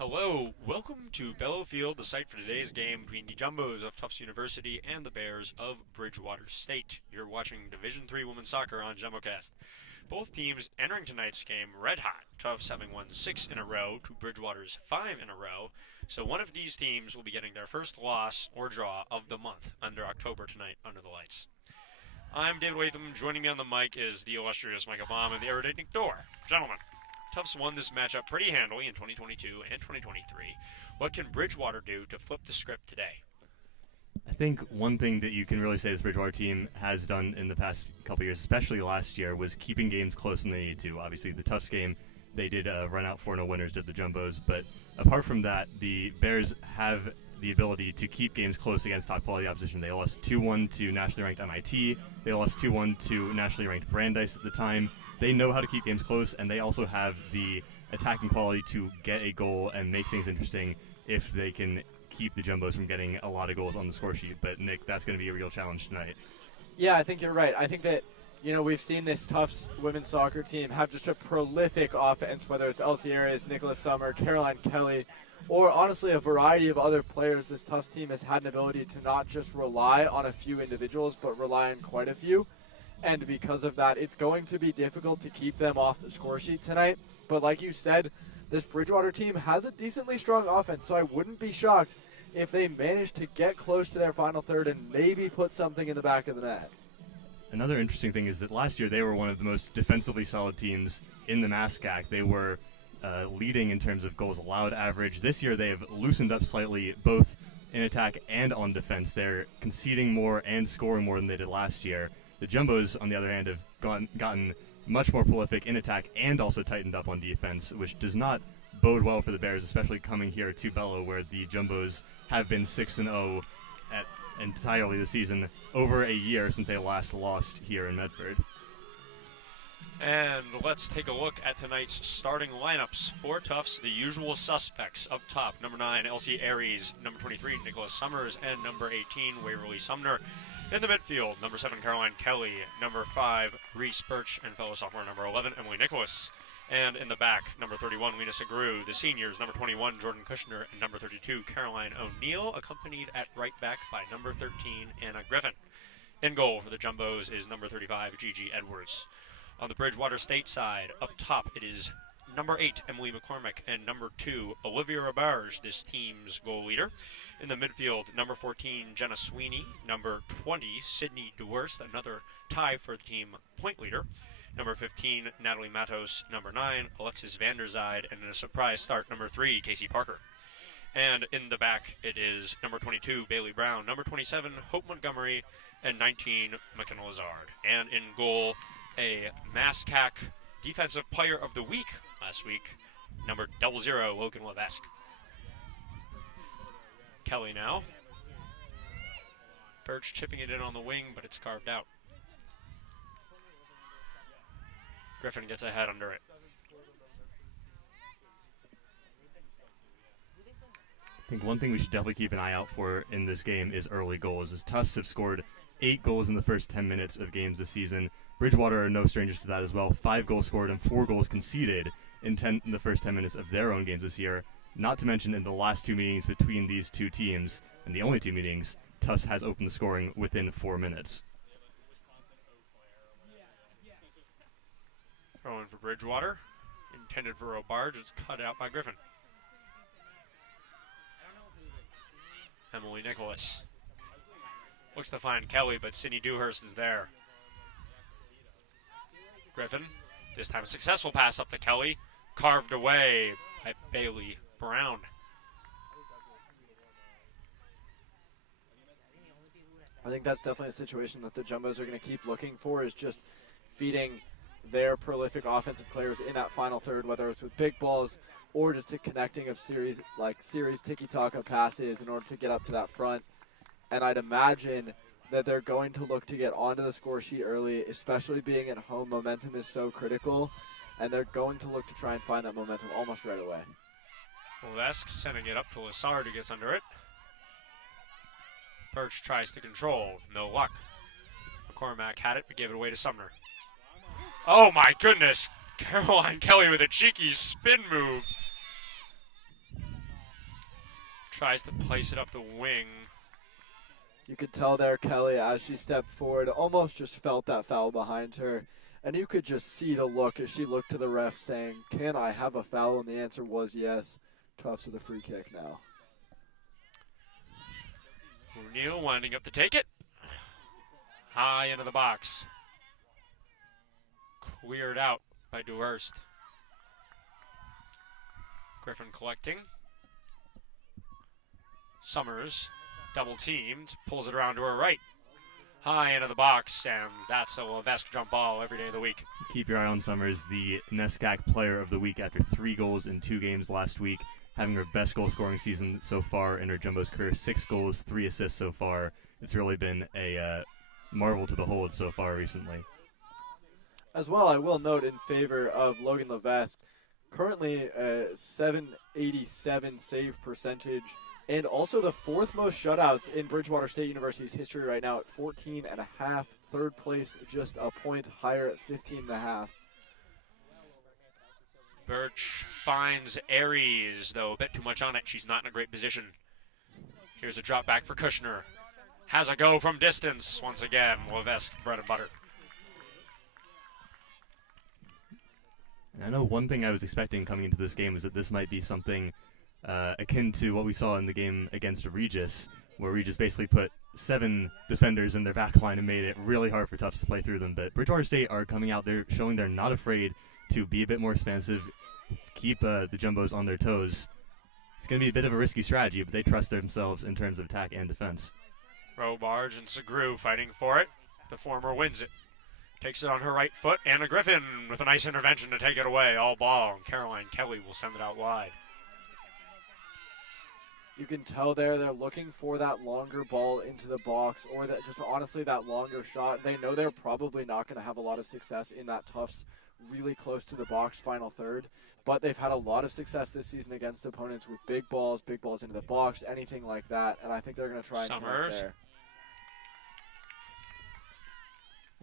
Hello, welcome to Bellow Field, the site for today's game between the Jumbos of Tufts University and the Bears of Bridgewater State. You're watching Division III Women's Soccer on JumboCast. Both teams entering tonight's game red hot, Tufts having won 6 in a row to Bridgewater's 5 in a row, so one of these teams will be getting their first loss or draw of the month under October tonight under the lights. I'm David Latham. Joining me on the mic is the illustrious Micah Baum and the erudite Dohr. Gentlemen, Tufts won this matchup pretty handily in 2022 and 2023. What can Bridgewater do to flip the script today? I think one thing that you can really say this Bridgewater team has done in the past couple years, especially last year, was keeping games close when they needed to. Obviously, the Tufts game, they did run out 4-0 winners, did the Jumbos. But apart from that, the Bears have the ability to keep games close against top-quality opposition. They lost 2-1 to nationally ranked MIT. They lost 2-1 to nationally ranked Brandeis at the time. They know how to keep games close, and they also have the attacking quality to get a goal and make things interesting if they can keep the Jumbos from getting a lot of goals on the score sheet. But, Nick, that's going to be a real challenge tonight. Yeah, I think you're right. I think that, we've seen this Tufts women's soccer team have just a prolific offense, whether it's Elsie Arias, Nicholas Summer, Caroline Kelly, or honestly a variety of other players. This Tufts team has had an ability to not just rely on a few individuals, but rely on quite a few. And because of that, it's going to be difficult to keep them off the score sheet tonight. But like you said, this Bridgewater team has a decently strong offense, so I wouldn't be shocked if they manage to get close to their final third and maybe put something in the back of the net. Another interesting thing is that last year they were one of the most defensively solid teams in the MASCAC. They were leading in terms of goals allowed average. This year they have loosened up slightly, both in attack and on defense. They're conceding more and scoring more than they did last year. The Jumbos, on the other hand, have gotten much more prolific in attack and also tightened up on defense, which does not bode well for the Bears, especially coming here to Bellow, where the Jumbos have been 6-0 at entirely this season, over a year since they last lost here in Medford. And let's take a look at tonight's starting lineups for Tufts. The usual suspects up top: number 9, Elsie Aries; number 23, Nicholas Summers; and number 18, Waverly Sumner. In the midfield, number 7, Caroline Kelly; number 5, Reese Birch; and fellow sophomore number 11, Emily Nicholas. And in the back, number 31, Lena Segru; the seniors, number 21, Jordan Kushner; and number 32, Caroline O'Neill, accompanied at right back by number 13, Anna Griffin. In goal for the Jumbos is number 35, Gigi Edwards. On the Bridgewater State side, up top, it is number 8, Emily McCormick; and number 2, Olivia Robarge, this team's goal leader. In the midfield, number 14, Jenna Sweeney; number 20, Sydney Dewurst, another tie for the team point leader; number 15, Natalie Matos; number 9, Alexis Vanderzide; and in a surprise start, number 3, Casey Parker. And in the back, it is number 22, Bailey Brown; number 27, Hope Montgomery; and 19, McKenna Lazard. And in goal, a MASCAC Defensive Player of the Week last week, number 00, Logan Levesque. Kelly now. Birch chipping it in on the wing, but it's carved out. Griffin gets a head under it. I think one thing we should definitely keep an eye out for in this game is early goals, as Tufts have scored 8 goals in the first 10 minutes of games this season. Bridgewater are no strangers to that as well. 5 goals scored and 4 goals conceded in the first 10 minutes of their own games this year. Not to mention in the last 2 meetings between these two teams, and the only 2 meetings, Tufts has opened the scoring within 4 minutes. Throwing for Bridgewater. Intended for Robarge. It's cut out by Griffin. Emily Nicholas looks to find Kelly, but Sydney Dewhurst is there. Griffin, this time a successful pass up to Kelly, carved away by Bailey Brown. I think that's definitely a situation that the Jumbos are going to keep looking for, is just feeding their prolific offensive players in that final third, whether it's with big balls or just a connecting of series tiki-taka passes in order to get up to that front. And I'd imagine that they're going to look to get onto the score sheet early, especially being at home. Momentum is so critical, and they're going to look to try and find that momentum almost right away. Levesque sending it up to Lazard, who gets under it. Birch tries to control. No luck. McCormack had it, but gave it away to Sumner. Oh my goodness! Caroline Kelly with a cheeky spin move. Tries to place it up the wing. You could tell there, Kelly, as she stepped forward, almost just felt that foul behind her. And you could just see the look as she looked to the ref saying, can I have a foul? And the answer was yes. Tufts with a free kick now. O'Neal winding up to take it. High into the box. Cleared out by Dohr. Griffin collecting. Summers, double teamed, pulls it around to her right. High into the box, and that's a Levesque jump ball every day of the week. Keep your eye on Summers, the NESCAC Player of the Week after 3 goals in 2 games last week, having her best goal-scoring season so far in her Jumbo's career. 6 goals, 3 assists so far. It's really been a marvel to behold so far recently. As well, I will note in favor of Logan Levesque, currently a 787 save percentage, and also the 4th most shutouts in Bridgewater State University's history right now at 14.5. 3rd place, just a point higher at 15.5. Birch finds Aries, though a bit too much on it. She's not in a great position. Here's a drop back for Kushner. Has a go from distance once again. Levesque, bread and butter. And I know one thing I was expecting coming into this game was that this might be something akin to what we saw in the game against Regis, where Regis basically put 7 defenders in their back line and made it really hard for Tufts to play through them. But Bridgewater State are coming out there showing they're not afraid to be a bit more expansive, keep the Jumbos on their toes. It's going to be a bit of a risky strategy, but they trust themselves in terms of attack and defense. Robarge and Segru fighting for it. The former wins it. Takes it on her right foot. Anna Griffin with a nice intervention to take it away. All ball. And Caroline Kelly will send it out wide. You can tell they're looking for that longer ball into the box, or that just honestly that longer shot. They know they're probably not going to have a lot of success in that Tufts really close to the box final third, but they've had a lot of success this season against opponents with big balls into the box, anything like that, and I think they're going to try and connect there.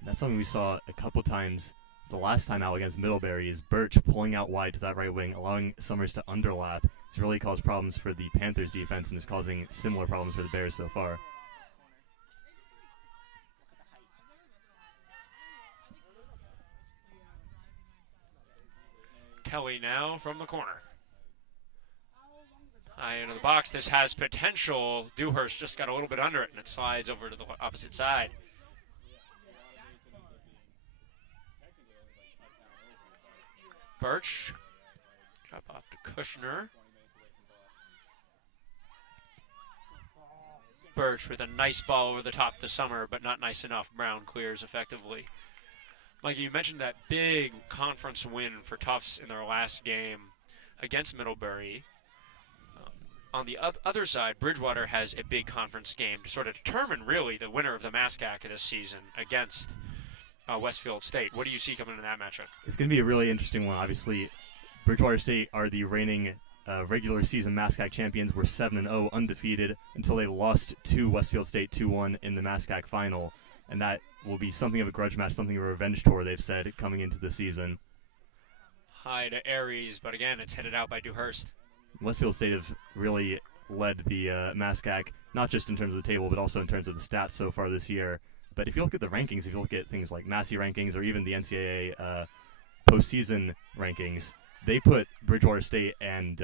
That's something we saw a couple times the last time out against Middlebury, is Birch pulling out wide to that right wing, allowing Summers to underlap. It's really caused problems for the Panthers defense and is causing similar problems for the Bears so far. Kelly now from the corner. High into the box. This has potential. Dewhurst just got a little bit under it, and it slides over to the opposite side. Birch. Drop off to Kushner. Birch with a nice ball over the top to Summer, but not nice enough. Brown clears effectively. Micah, you mentioned that big conference win for Tufts in their last game against Middlebury. On the other side, Bridgewater has a big conference game to sort of determine, really, the winner of the MASCAC this season against Westfield State. What do you see coming in that matchup? It's going to be a really interesting one. Obviously, Bridgewater State are the reigning regular season MASCAC champions. Were 7-0, undefeated, until they lost to Westfield State 2-1 in the MASCAC final. And that will be something of a grudge match, something of a revenge tour, they've said, coming into the season. High to Aries, but again, it's headed out by Dewhurst. Westfield State have really led the MASCAC, not just in terms of the table, but also in terms of the stats so far this year. But if you look at the rankings, if you look at things like Massey rankings or even the NCAA postseason rankings, they put Bridgewater State and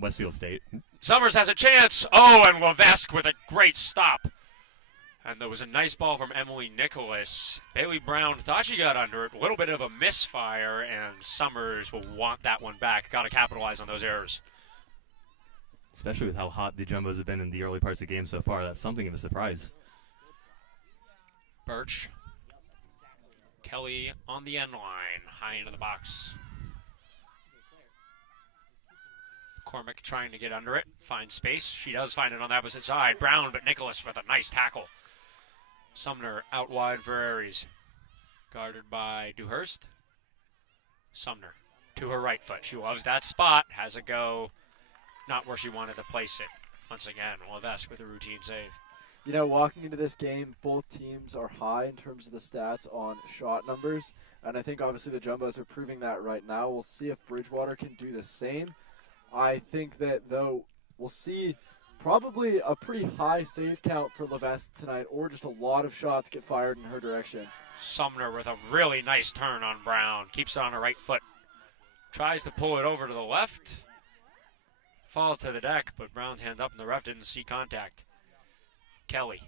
Westfield State. Summers has a chance. Oh, and Levesque with a great stop. And there was a nice ball from Emily Nicholas. Bailey Brown thought she got under it. A little bit of a misfire, and Summers will want that one back. Got to capitalize on those errors. Especially with how hot the Jumbos have been in the early parts of the game so far. That's something of a surprise. Birch. Kelly on the end line. High into the box. McCormick trying to get under it. Finds space. She does find it on the opposite side. Brown, but Nicholas with a nice tackle. Sumner out wide for Aries. Guarded by Dewhurst. Sumner to her right foot. She loves that spot. Has a go. Not where she wanted to place it. Once again, Levesque with a routine save. You know, walking into this game, both teams are high in terms of the stats on shot numbers. And I think obviously the Jumbos are proving that right now. We'll see if Bridgewater can do the same. I think that, though, we'll see probably a pretty high save count for Levesque tonight, or just a lot of shots get fired in her direction. Sumner with a really nice turn on Brown. Keeps it on her right foot. Tries to pull it over to the left. Falls to the deck, but Brown's hand up and the ref didn't see contact. Kelly.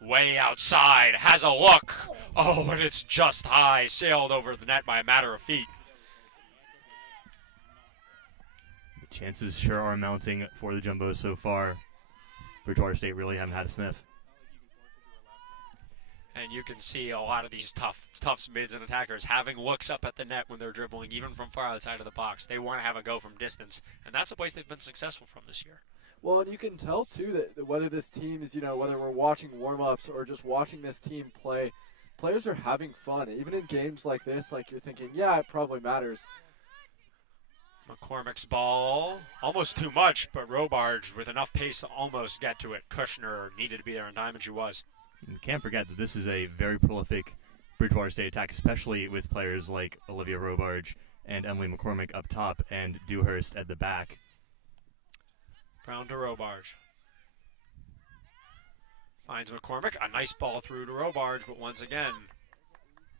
Way outside. Has a look. Oh, and it's just high. Sailed over the net by a matter of feet. The chances sure are mounting for the Jumbos so far. Bridgewater State really haven't had a sniff. And you can see a lot of these Tufts mids and attackers having looks up at the net when they're dribbling, even from far outside of the box. They want to have a go from distance, and that's a place they've been successful from this year. Well, and you can tell, too, that whether this team is, whether we're watching warm-ups or just watching this team play, players are having fun. Even in games like this, like you're thinking, yeah, it probably matters. McCormick's ball, almost too much, but Robarge with enough pace to almost get to it. Kushner needed to be there on time, and she was. You can't forget that this is a very prolific Bridgewater State attack, especially with players like Olivia Robarge and Emily McCormick up top and Dewhurst at the back. Brown to Robarge. Finds McCormick. A nice ball through to Robarge, but once again,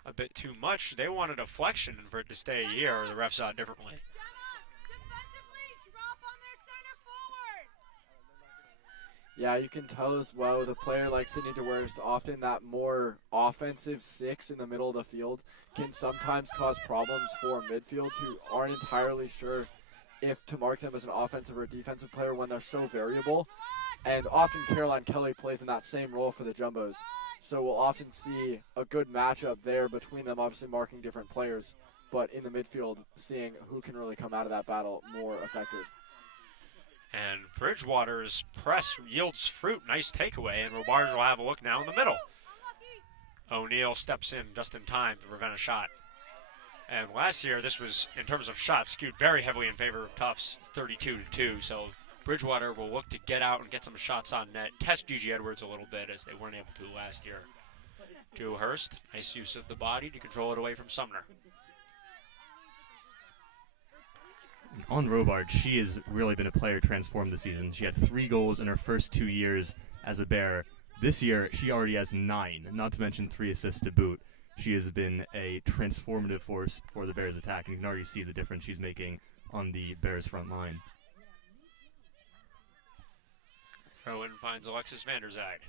a bit too much. They wanted a flexion for it to stay here. The ref saw it differently. Yeah, you can tell as well with a player like Sydney DeWurst, often that more offensive 6 in the middle of the field can sometimes cause problems for midfield who aren't entirely sure if to mark them as an offensive or defensive player when they're so variable. And often Caroline Kelly plays in that same role for the Jumbos. So we'll often see a good matchup there between them, obviously marking different players, but in the midfield seeing who can really come out of that battle more effective. And Bridgewater's press yields fruit. Nice takeaway, and Robarge will have a look now in the middle. O'Neal steps in just in time to prevent a shot. And last year, this was, in terms of shots, skewed very heavily in favor of Tufts, 32-2. So Bridgewater will look to get out and get some shots on net, test Gigi Edwards a little bit as they weren't able to last year. Dewhurst, nice use of the body to control it away from Sumner. On Robarge, she has really been a player transformed this season. She had 3 goals in her first 2 years as a Bear. This year, she already has 9, not to mention 3 assists to boot. She has been a transformative force for the Bears' attack, and you can already see the difference she's making on the Bears' front line. Rowan finds Alexis Vanderzijde.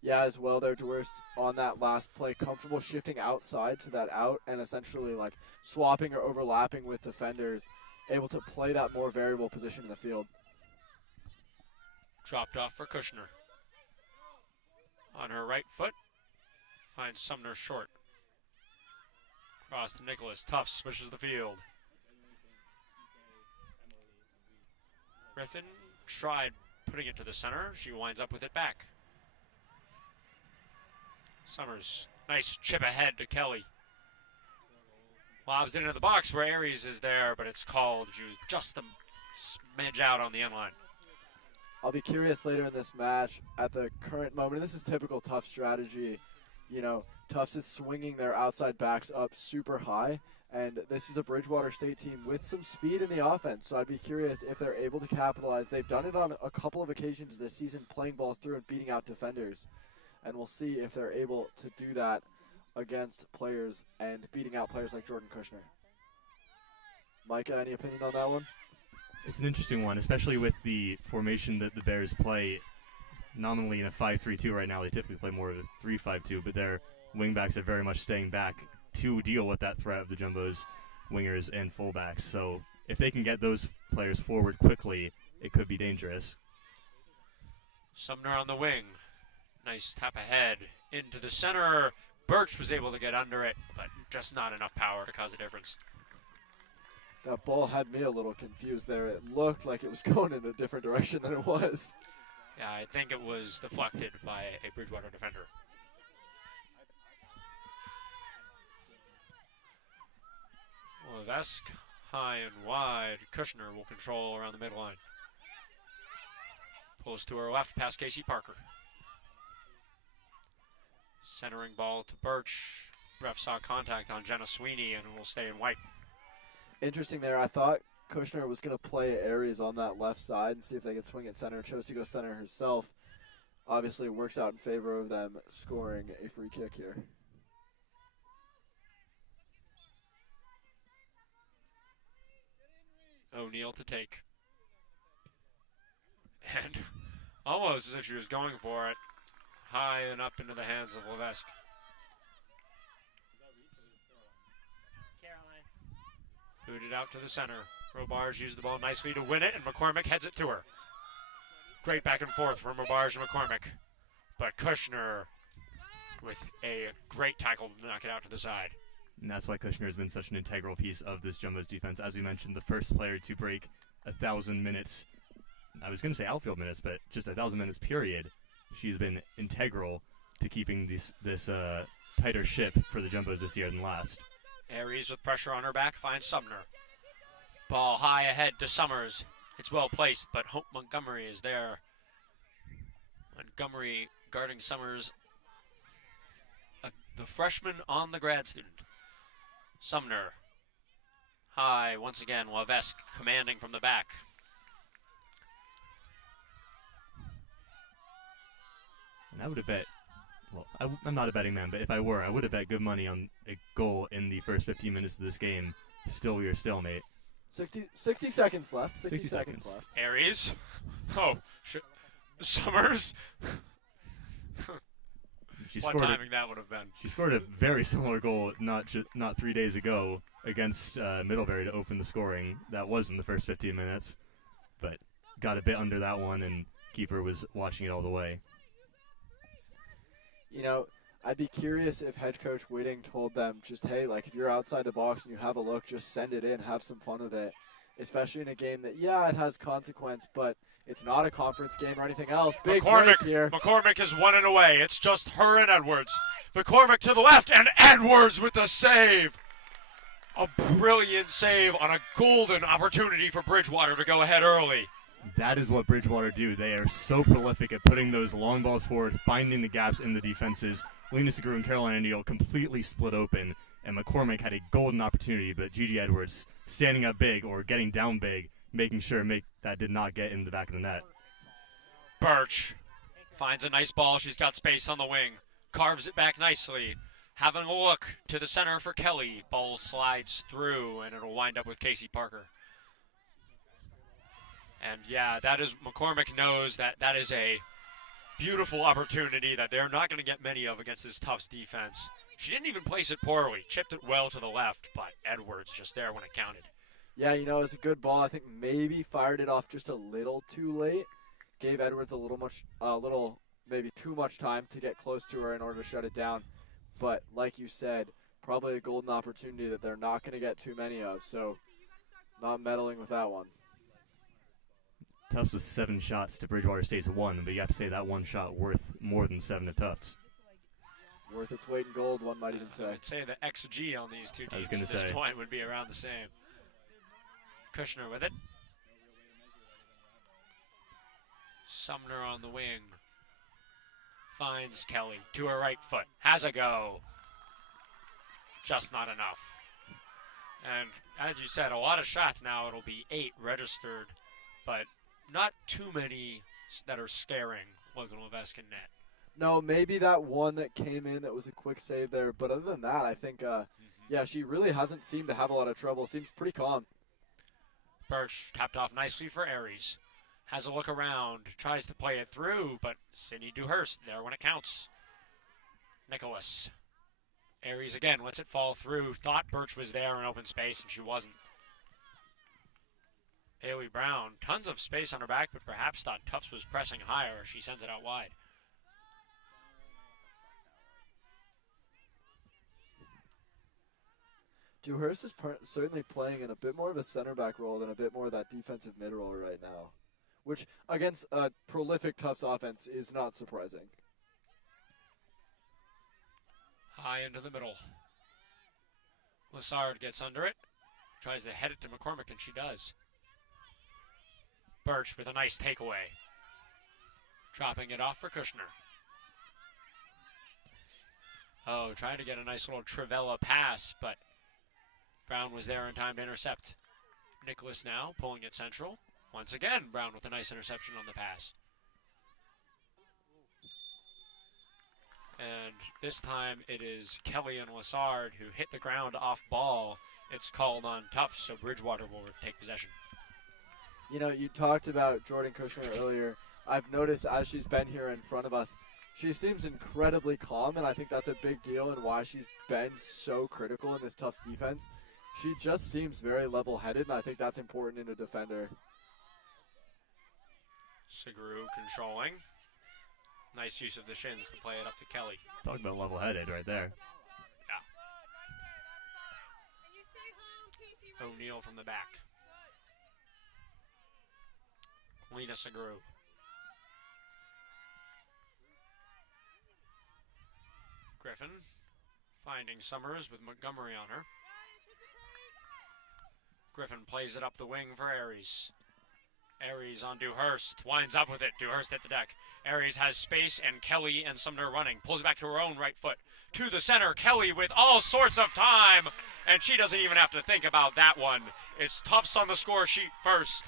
Yeah, as well there, DeWurst on that last play, comfortable shifting outside to that out and essentially like swapping or overlapping with defenders, able to play that more variable position in the field. Dropped off for Kushner. On her right foot, finds Sumner short. Cross to Nicholas. Tufts switches the field. Griffin tried putting it to the center. She winds up with it back. Summers, nice chip ahead to Kelly. Lobs into the box where Aries is there, but it's called. She was just a smidge out on the end line. I'll be curious later in this match at the current moment, and this is typical Tufts strategy. You know, Tufts is swinging their outside backs up super high, and this is a Bridgewater State team with some speed in the offense, so I'd be curious if they're able to capitalize. They've done it on a couple of occasions this season, playing balls through and beating out defenders. And we'll see if they're able to do that against players and beating out players like Jordan Kushner. Micah, any opinion on that one? It's an interesting one, especially with the formation that the Bears play nominally in a 5-3-2 right now. They typically play more of a 3-5-2, but their wingbacks are very much staying back to deal with that threat of the Jumbos, wingers, and fullbacks. So if they can get those players forward quickly, it could be dangerous. Sumner on the wing. Nice tap ahead into the center. Birch was able to get under it, but just not enough power to cause a difference. That ball had me a little confused there. It looked like it was going in a different direction than it was. Yeah, I think it was deflected by a Bridgewater defender. Levesque, high and wide. Kushner will control around the midline. Pulls to her left past Casey Parker. Centering ball to Birch. Ref saw contact on Jenna Sweeney and will stay in white. Interesting there. I thought Kushner was going to play Aries on that left side and see if they could swing at center. Chose to go center herself. Obviously works out in favor of them scoring a free kick here. O'Neal to take. And almost as if she was going for it. High and up into the hands of Levesque. Booted out to the center. Robarge used the ball nicely to win it, and McCormick heads it to her. Great back and forth from Robarge and McCormick. But Kushner with a great tackle to knock it out to the side. And that's why Kushner has been such an integral piece of this Jumbo's defense. As we mentioned, the first player to break 1,000 minutes. I was going to say outfield minutes, but just 1,000 minutes period. She's been integral to keeping this tighter ship for the Jumbos this year than last. Aries with pressure on her back finds Sumner. Ball high ahead to Summers. It's well placed, but Hope Montgomery is there. Montgomery guarding Summers, the freshman on the grad student. Sumner. High, once again, Levesque commanding from the back. And I would have bet, well, I'm not a betting man, but if I were, I would have bet good money on a goal in the first 15 minutes of this game. Still, we are stalemate. 60 seconds left. 60 seconds left. Aries. Oh, Summers. What timing that would have been. She scored a very similar goal not 3 days ago against Middlebury to open the scoring. That was in the first 15 minutes, but got a bit under that one, and keeper was watching it all the way. You know, I'd be curious if head coach Whitting told them just, hey, like if you're outside the box and you have a look, just send it in, have some fun with it. Especially in a game that, yeah, it has consequence, but it's not a conference game or anything else. Big break here. McCormick is 1 and away. It's just her and Edwards. McCormick to the left, and Edwards with the save. A brilliant save on a golden opportunity for Bridgewater to go ahead early. That is what Bridgewater do. They are so prolific at putting those long balls forward, finding the gaps in the defenses. Lena Segru and Carolina Neal completely split open, and McCormick had a golden opportunity, but Gigi Edwards standing up big or getting down big, making sure that did not get in the back of the net. Birch finds a nice ball. She's got space on the wing. Carves it back nicely. Having a look to the center for Kelly. Ball slides through, and it'll wind up with Casey Parker. And yeah, McCormick knows that is a beautiful opportunity that they're not going to get many of against this Tufts defense. She didn't even place it poorly. Chipped it well to the left, but Edwards just there when it counted. Yeah, you know, it was a good ball. I think maybe fired it off just a little too late. Gave Edwards maybe too much time to get close to her in order to shut it down. But like you said, probably a golden opportunity that they're not going to get too many of. So not meddling with that one. Tufts was 7 shots to Bridgewater State's 1, but you have to say that one shot worth more than 7 to Tufts. Worth its weight in gold, one might even say. I'd say the XG on these two teams at this point would be around the same. Kushner with it. Sumner on the wing. Finds Kelly to her right foot. Has a go. Just not enough. And as you said, a lot of shots now. It'll be 8 registered, but not too many that are scaring Logan Levesque in net. No, maybe that one that came in that was a quick save there. But other than that, I think, yeah, she really hasn't seemed to have a lot of trouble. Seems pretty calm. Birch tapped off nicely for Aries. Has a look around. Tries to play it through, but Sydney Dewhurst there when it counts. Nicholas. Aries again lets it fall through. Thought Birch was there in open space, and she wasn't. Haley Brown, tons of space on her back, but perhaps thought Tufts was pressing higher. She sends it out wide. Dewhurst is certainly playing in a bit more of a center back role than a bit more of that defensive mid role right now, which against a prolific Tufts offense is not surprising. High into the middle. Lassard gets under it. Tries to head it to McCormick, and she does. Birch with a nice takeaway. Dropping it off for Kushner. Oh, trying to get a nice little Trivella pass, but Brown was there in time to intercept. Nicholas now pulling it central. Once again, Brown with a nice interception on the pass. And this time it is Kelly and Lassard who hit the ground off ball. It's called on Tufts, so Bridgewater will take possession. You know, you talked about Jordan Kushner earlier. I've noticed as she's been here in front of us, she seems incredibly calm, and I think that's a big deal and why she's been so critical in this Tufts defense. She just seems very level-headed, and I think that's important in a defender. Segru controlling. Nice use of the shins to play it up to Kelly. Talk about level-headed right there. Yeah. O'Neal from the back. Lena Segru. Griffin finding Summers with Montgomery on her. Griffin plays it up the wing for Aries. Aries on Dewhurst, winds up with it. Dewhurst hit the deck. Aries has space, and Kelly and Sumner running. Pulls it back to her own right foot. To the center, Kelly with all sorts of time, and she doesn't even have to think about that one. It's Tufts on the score sheet first,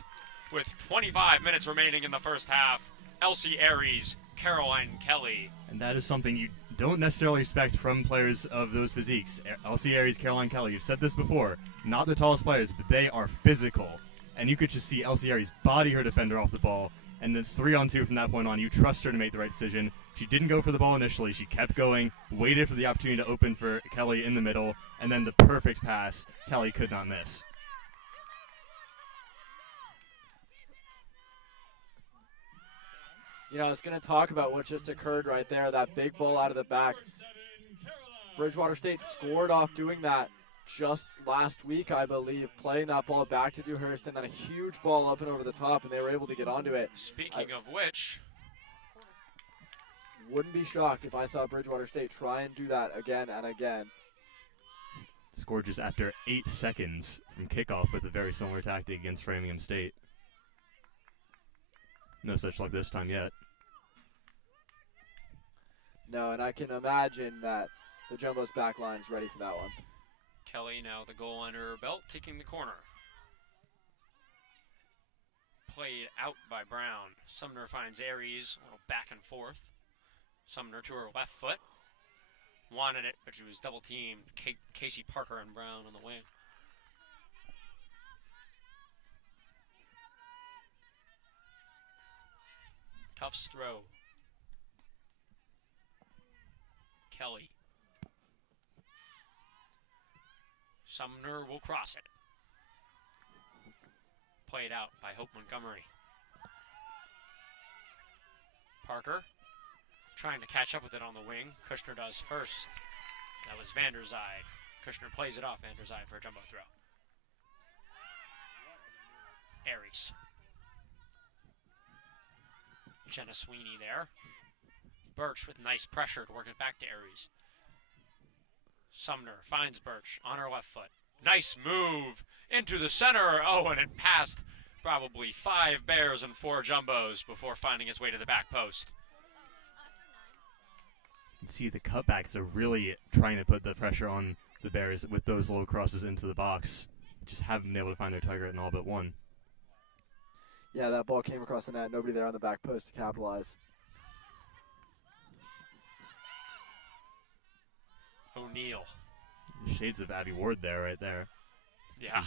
with 25 minutes remaining in the first half. Elsie Aries, Caroline Kelly. And that is something you don't necessarily expect from players of those physiques. Elsie Aries, Caroline Kelly, you've said this before, not the tallest players, but they are physical. And you could just see Elsie Aries body her defender off the ball, and it's 3-on-2 from that point on. You trust her to make the right decision. She didn't go for the ball initially. She kept going, waited for the opportunity to open for Kelly in the middle, and then the perfect pass Kelly could not miss. You know, I was going to talk about what just occurred right there, that big ball out of the back. Bridgewater State scored off doing that just last week, I believe, playing that ball back to Dewhurst, and then a huge ball up and over the top, and they were able to get onto it. Speaking of which, wouldn't be shocked if I saw Bridgewater State try and do that again and again. Scored just after 8 seconds from kickoff with a very similar tactic against Framingham State. No such luck this time yet. No, and I can imagine that the Jumbo's back line is ready for that one. Kelly now the goal under her belt, taking the corner. Played out by Brown. Sumner finds Aries, a little back and forth. Sumner to her left foot. Wanted it, but she was double teamed. Casey Parker and Brown on the wing. Tufts throw. Kelly. Sumner will cross it. Played out by Hope Montgomery. Parker trying to catch up with it on the wing. Kushner does first. That was Vanderzide. Kushner plays it off Vanderzide for a jumbo throw. Aries. Jenna Sweeney there. Birch with nice pressure to work it back to Aries. Sumner finds Birch on her left foot. Nice move into the center. Oh, and it passed probably 5 Bears and 4 Jumbos before finding its way to the back post. You can see the cutbacks are really trying to put the pressure on the Bears with those low crosses into the box. Just haven't been able to find their target in all but one. Yeah, that ball came across the net. Nobody there on the back post to capitalize. O'Neal. Shades of Abby Ward there, right there. Yeah.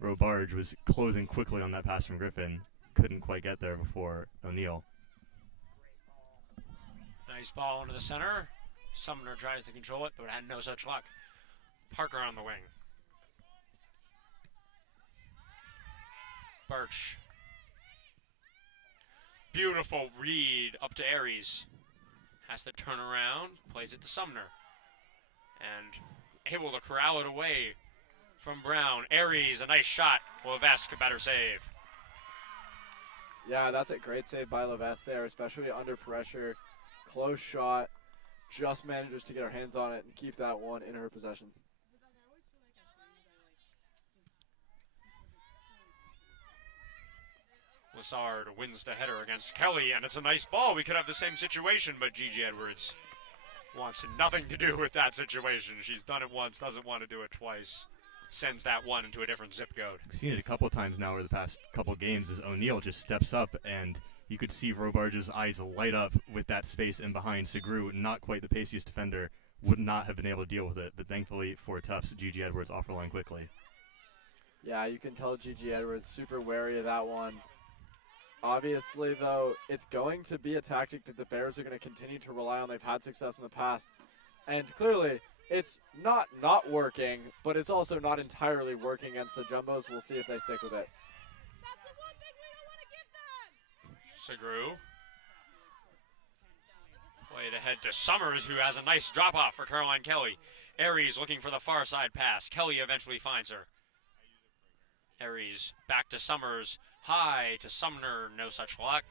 Robarge was closing quickly on that pass from Griffin. Couldn't quite get there before O'Neal. Nice ball into the center. Sumner tries to control it, but had no such luck. Parker on the wing. Birch. Beautiful read up to Aries. Has to turn around, plays it to Sumner. And able to corral it away from Brown. Aries, a nice shot. Levesque, a better save. Yeah, that's a great save by Levesque there, especially under pressure. Close shot. Just manages to get her hands on it and keep that one in her possession. Lassard wins the header against Kelly, and it's a nice ball. We could have the same situation, but Gigi Edwards wants nothing to do with that situation. She's done it once, doesn't want to do it twice. sends that one into a different zip code. We've seen it a couple times now over the past couple games as O'Neal just steps up, and you could see Robarge's eyes light up with that space in behind. Segru, not quite the paciest defender, would not have been able to deal with it, but thankfully for Tufts, Gigi Edwards off the line quickly. Yeah, you can tell Gigi Edwards super wary of that one. Obviously, though, it's going to be a tactic that the Bears are going to continue to rely on. They've had success in the past. And clearly, it's not working, but it's also not entirely working against the Jumbos. We'll see if they stick with it. That's the one thing we don't want to give them. Segru. Played ahead to Summers, who has a nice drop-off for Caroline Kelly. Aries looking for the far side pass. Kelly eventually finds her. Aries back to Summers. High to Sumner. No such luck.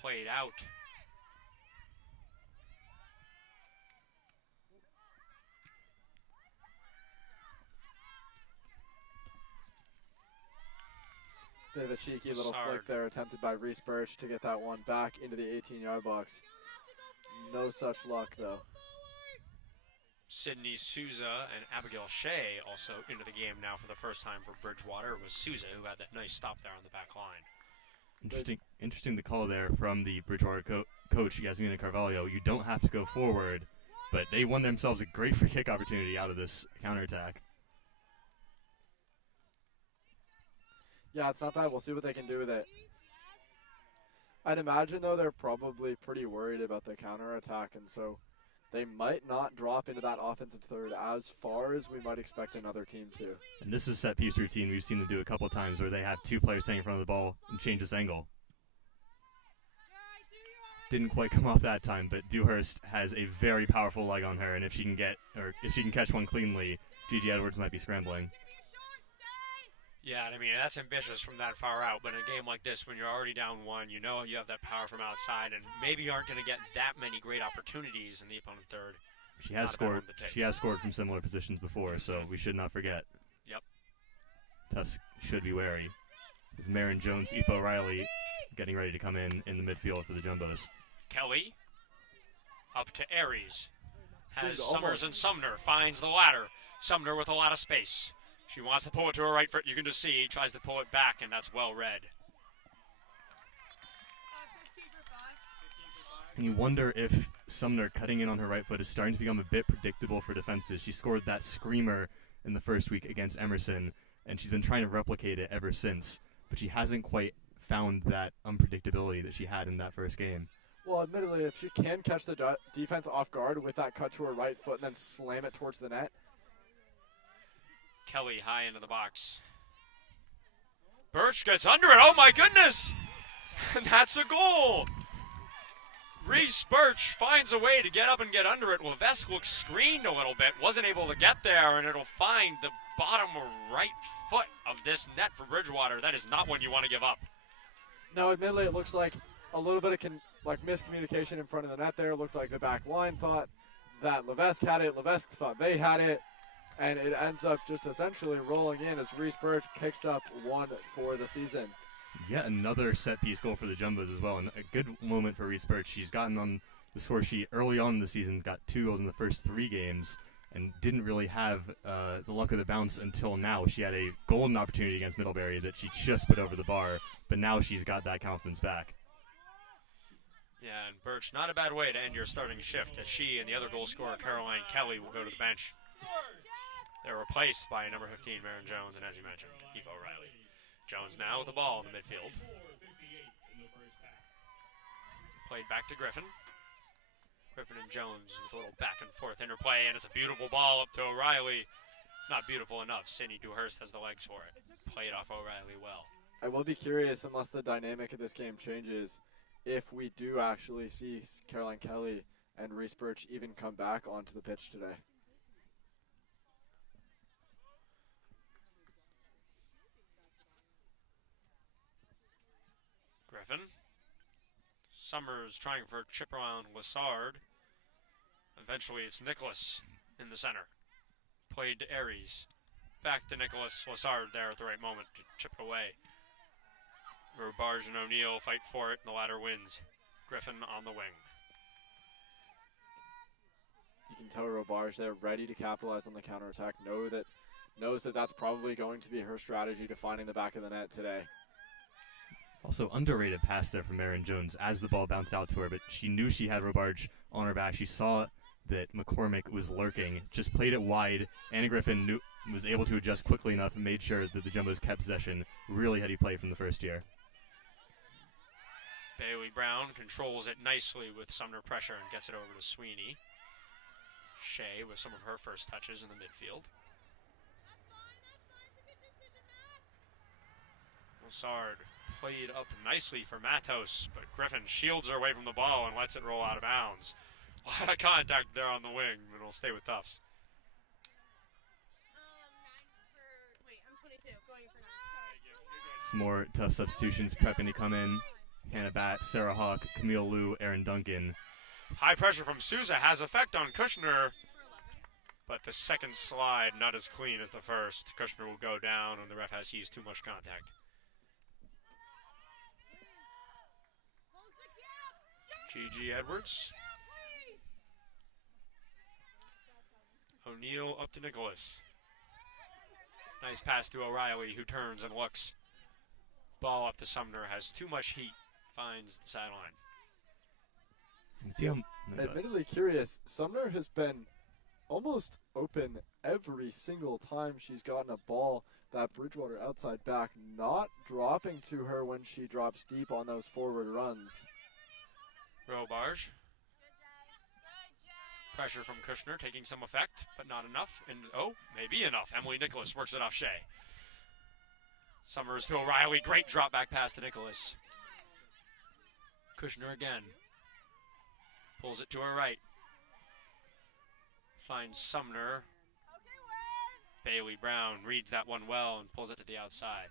Played out. Bit of a cheeky little flick there attempted by Reese Birch to get that one back into the 18-yard box. No such luck, though. Sydney Souza and Abigail Shea also into the game now for the first time for Bridgewater. It was Souza who had that nice stop there on the back line. Interesting the call there from the Bridgewater coach, Yasmina Carvalho. You don't have to go forward, but they won themselves a great free kick opportunity out of this counterattack. Yeah, it's not bad. We'll see what they can do with it. I'd imagine, though, they're probably pretty worried about the counterattack, and so they might not drop into that offensive third as far as we might expect another team to. And this is a set piece routine we've seen them do a couple of times where they have two players standing in front of the ball and change this angle. Didn't quite come off that time, but Dewhurst has a very powerful leg on her, and if she can catch one cleanly, Gigi Edwards might be scrambling. Yeah, I mean, that's ambitious from that far out, but in a game like this, when you're already down one, you know you have that power from outside, and maybe you aren't going to get that many great opportunities in the opponent third. She has scored from similar positions before, so we should not forget. Yep. Tufts should be wary. As Marin Jones, Aoife O'Reilly getting ready to come in the midfield for the Jumbos. Kelly up to Aries. Has Seems Summers and Sumner, finds the ladder. Sumner with a lot of space. She wants to pull it to her right foot. You can just see he tries to pull it back, and that's well read. 15 for 5. And you wonder if Sumner cutting in on her right foot is starting to become a bit predictable for defenses. She scored that screamer in the first week against Emerson, and she's been trying to replicate it ever since. But she hasn't quite found that unpredictability that she had in that first game. Well, admittedly, if she can catch the defense off guard with that cut to her right foot and then slam it towards the net. Kelly high into the box. Birch gets under it. Oh, my goodness! And that's a goal! Reese Birch finds a way to get up and get under it. Levesque looks screened a little bit, wasn't able to get there, and it'll find the bottom right foot of this net for Bridgewater. That is not one you want to give up. No, admittedly, it looks like a little bit of miscommunication in front of the net there. It looked like the back line thought that Levesque had it. Levesque thought they had it. And it ends up just essentially rolling in as Reese Birch picks up one for the season. Yet another set-piece goal for the Jumbos as well, and a good moment for Reese Birch. She's gotten on the score sheet early on in the season, got 2 goals in the first 3 games, and didn't really have the luck of the bounce until now. She had a golden opportunity against Middlebury that she just put over the bar, but now she's got that confidence back. Yeah, and Birch, not a bad way to end your starting shift, as she and the other goal scorer, Caroline Kelly, will go to the bench. They're replaced by number 15, Marin Jones, and as you mentioned, Aoife O'Reilly. Jones now with the ball in the midfield. Played back to Griffin. Griffin and Jones with a little back and forth interplay, and it's a beautiful ball up to O'Reilly. Not beautiful enough. Cindy Dewhurst has the legs for it. Played off O'Reilly well. I will be curious, unless the dynamic of this game changes, if we do actually see Caroline Kelly and Reese Birch even come back onto the pitch today. Griffin. Summers trying for a chip around Lassard. Eventually it's Nicholas in the center. Played to Aries. Back to Nicholas. Lassard there at the right moment to chip it away. Robarge and O'Neal fight for it, and the latter wins. Griffin on the wing. You can tell Robarge they're ready to capitalize on the counterattack. Knows that that's probably going to be her strategy to finding the back of the net today. Also, underrated pass there from Erin Jones as the ball bounced out to her, but she knew she had Robarge on her back. She saw that McCormick was lurking, just played it wide. Anna Griffin was able to adjust quickly enough and made sure that the Jumbos kept possession. Really heady play from the first year. Bailey Brown controls it nicely with Sumner pressure and gets it over to Sweeney. Shea with some of her first touches in the midfield. Lassard played up nicely for Matos, but Griffin shields her away from the ball and lets it roll out of bounds. A lot of contact there on the wing, but it'll stay with Tufts. I'm 22, going for 9. Some more tough substitutions prepping to come in. Hannah Batt, Sarah Hawk, Camille Liu, Erin Duncan. High pressure from Souza has effect on Kushner, but the second slide not as clean as the first. Kushner will go down, and the ref has used too much contact. Gigi Edwards. O'Neal up to Nicholas. Nice pass to O'Reilly, who turns and looks. Ball up to Sumner, has too much heat, finds the sideline. Admittedly curious, Sumner has been almost open every single time she's gotten a ball. That Bridgewater outside back not dropping to her when she drops deep on those forward runs. Robarge. Pressure from Kushner taking some effect, but not enough. And maybe enough. Emily Nicholas works it off Shea. Summers to O'Reilly. Great drop back pass to Nicholas. Kushner again. Pulls it to her right. Finds Sumner. Bailey Brown reads that one well and pulls it to the outside.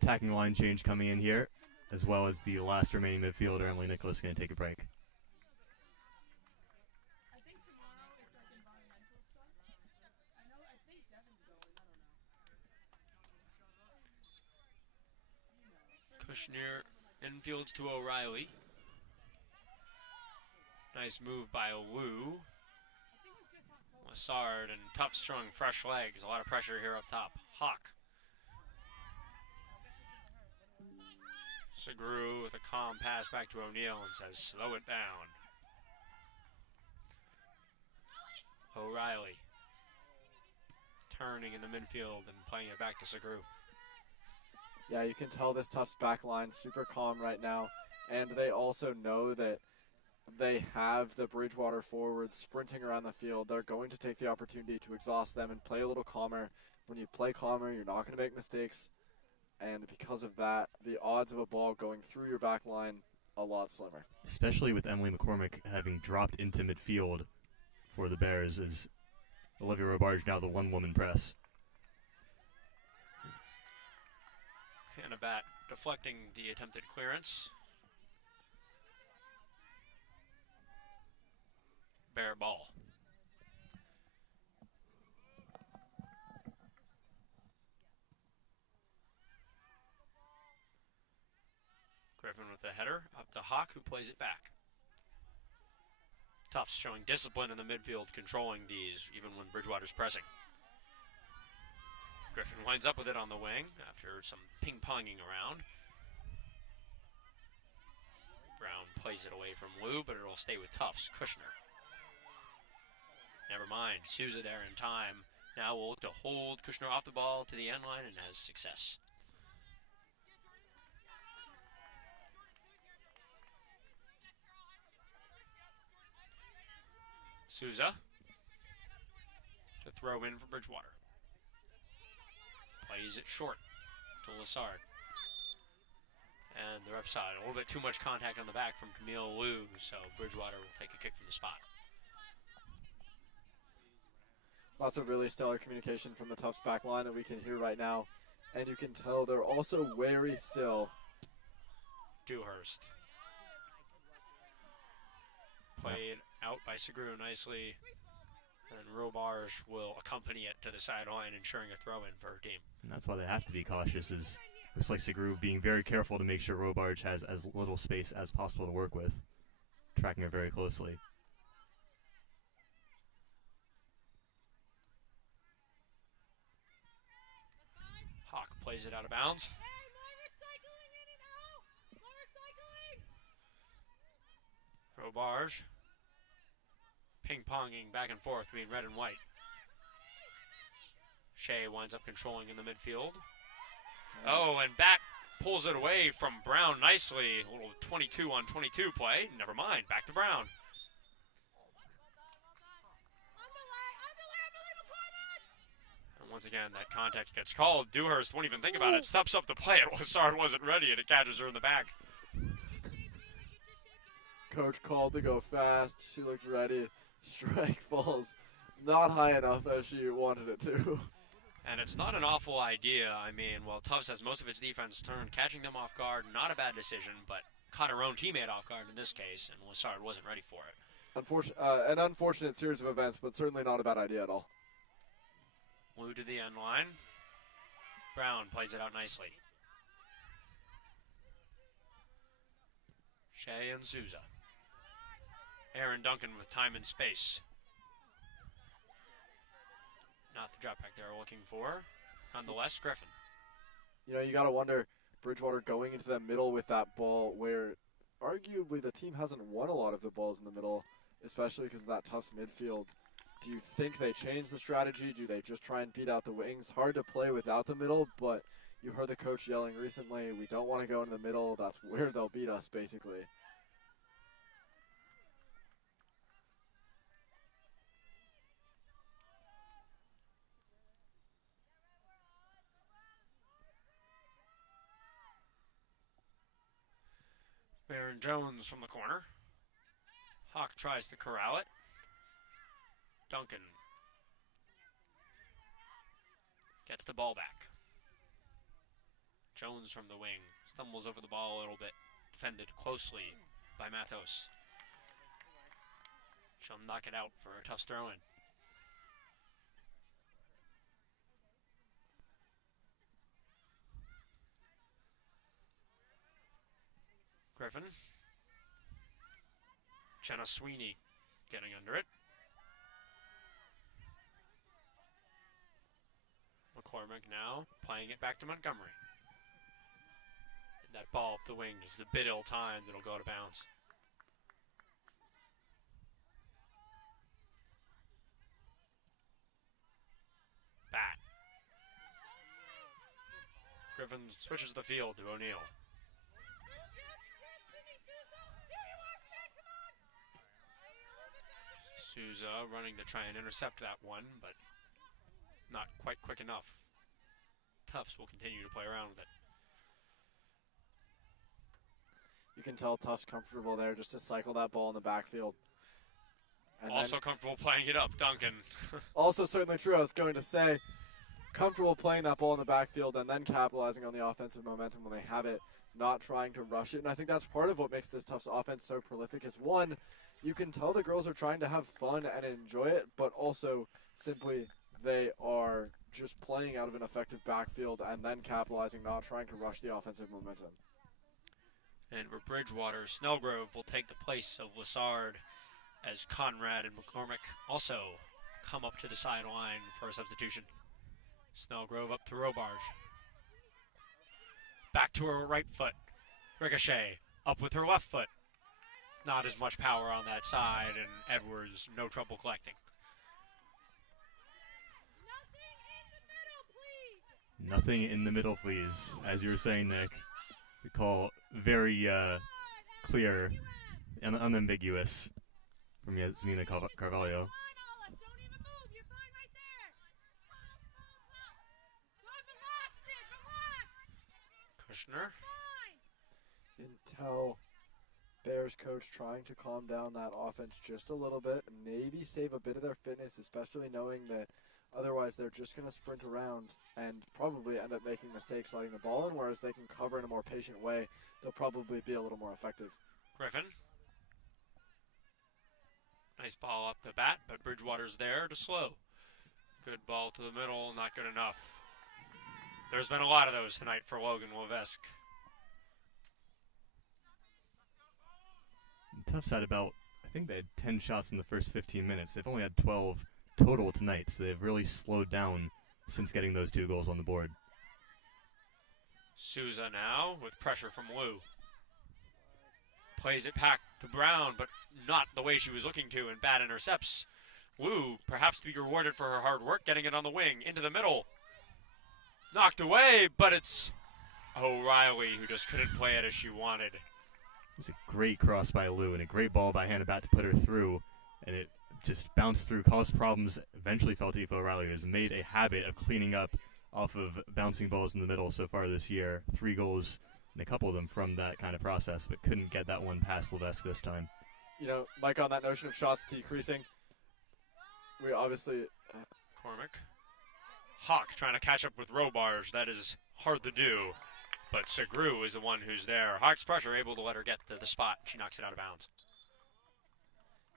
Attacking line change coming in here, as well as the last remaining midfielder, Emily Nicholas, going to take a break. I think tomorrow it's like environmental stuff. I think Devin's going. Kushner infields to O'Reilly. Nice move by Wu. Lassard and Tufts showing fresh legs. A lot of pressure here up top. Hawk. Segru with a calm pass back to O'Neal and says, slow it down. O'Reilly turning in the midfield and playing it back to Segru. Yeah, you can tell this Tufts back line super calm right now, and they also know that they have the Bridgewater forwards sprinting around the field. They're going to take the opportunity to exhaust them and play a little calmer. When you play calmer, you're not going to make mistakes. And because of that, the odds of a ball going through your back line a lot slimmer. Especially with Emily McCormick having dropped into midfield for the Bears, as Olivia Robarge now the one-woman press. Hannah Batt deflecting the attempted clearance. Bear ball. Griffin with the header up to Hawk, who plays it back. Tufts showing discipline in the midfield, controlling these even when Bridgewater's pressing. Griffin winds up with it on the wing after some ping-ponging around. Brown plays it away from Liu, but it'll stay with Tufts. Kushner. Never mind. Souza there in time. Now will look to hold Kushner off the ball to the end line and has success. Souza to throw in for Bridgewater. Plays it short to Lassard. And the ref saw a little bit too much contact on the back from Camille Liu, so Bridgewater will take a kick from the spot. Lots of really stellar communication from the Tufts back line that we can hear right now. And you can tell they're also wary still. Dewhurst. Played out by Segru nicely. And Robarge will accompany it to the sideline, ensuring a throw-in for her team. And that's why they have to be cautious. Looks like Segru being very careful to make sure Robarge has as little space as possible to work with. tracking her very closely. Hawk plays it out of bounds. Robarge ping-ponging back and forth between red and white. Shea winds up controlling in the midfield. Oh, and Bat pulls it away from Brown nicely. A little 22 on 22 play. Never mind, back to Brown. And once again, that contact gets called. Dewhurst won't even think about it. Steps up to play it. Lassard wasn't ready, and it catches her in the back. Coach called to go fast. She looks ready. Strike falls not high enough as she wanted it to. And it's not an awful idea. I mean, well, Tufts has most of its defense turned, catching them off guard. Not a bad decision, but caught her own teammate off guard in this case, and Lassard wasn't ready for it. An unfortunate series of events, but certainly not a bad idea at all. Blue to the end line. Brown plays it out nicely. Shea and Souza. Aaron Duncan with time and space. Not the drop back they're looking for. Nonetheless, Griffin. You know, you got to wonder, Bridgewater going into the middle with that ball where arguably the team hasn't won a lot of the balls in the middle, especially because of that Tufts midfield. Do you think they change the strategy? Do they just try and beat out the wings? Hard to play without the middle, but you heard the coach yelling recently, we don't want to go into the middle. That's where they'll beat us, basically. Baron Jones from the corner. Hawk tries to corral it. Duncan gets the ball back. Jones from the wing stumbles over the ball a little bit. Defended closely by Matos. She'll knock it out for a tough throw-in. Griffin. Jenna Sweeney getting under it. McCormick now playing it back to Montgomery. And that ball up the wing is a bit ill-timed. It'll go out of bounds. Bat. Griffin switches the field to O'Neal. Souza running to try and intercept that one, but not quite quick enough. Tufts will continue to play around with it. You can tell Tufts comfortable there just to cycle that ball in the backfield. And also comfortable playing it up, Duncan. Also certainly true, I was going to say, comfortable playing that ball in the backfield and then capitalizing on the offensive momentum when they have it, not trying to rush it. And I think that's part of what makes this Tufts offense so prolific is, one, you can tell the girls are trying to have fun and enjoy it, but also simply they are just playing out of an effective backfield and then capitalizing, not trying to rush the offensive momentum. And for Bridgewater, Snellgrove will take the place of Lassard as Conrad and McCormick also come up to the sideline for a substitution. Snellgrove up to Robarge. Back to her right foot. Ricochet up with her left foot. Not as much power on that side, and Edwards no trouble collecting. Nothing in the middle, please. As you were saying, Nick, the call very clear and unambiguous from Yasmina Carvalho. Kushner. You can tell Bears coach trying to calm down that offense just a little bit, maybe save a bit of their fitness, especially knowing that otherwise they're just going to sprint around and probably end up making mistakes letting the ball in, whereas they can cover in a more patient way. They'll probably be a little more effective. Griffin. Nice ball up the bat, but Bridgewater's there to slow. Good ball to the middle, not good enough. There's been a lot of those tonight for Logan Levesque. Tufts had about, I think they had 10 shots in the first 15 minutes. They've only had 12 total tonight, so they've really slowed down since getting those 2 goals on the board. Souza now with pressure from Wu. Plays it back to Brown, but not the way she was looking to, and bad intercepts. Wu, perhaps to be rewarded for her hard work, getting it on the wing, into the middle. Knocked away, but it's O'Reilly who just couldn't play it as she wanted. It was a great cross by Lou and a great ball by Hannah Bat to put her through, and it just bounced through, caused problems, eventually fell to Aoife O'Reilly, who has made a habit of cleaning up off of bouncing balls in the middle so far this year. 3 goals, and a couple of them from that kind of process, but couldn't get that one past Levesque this time. You know, Mike, on that notion of shots decreasing, we obviously... Cormac. Hawk trying to catch up with Robarge. That is hard to do, but Segru is the one who's there. Hawk's pressure able to let her get to the spot. She knocks it out of bounds.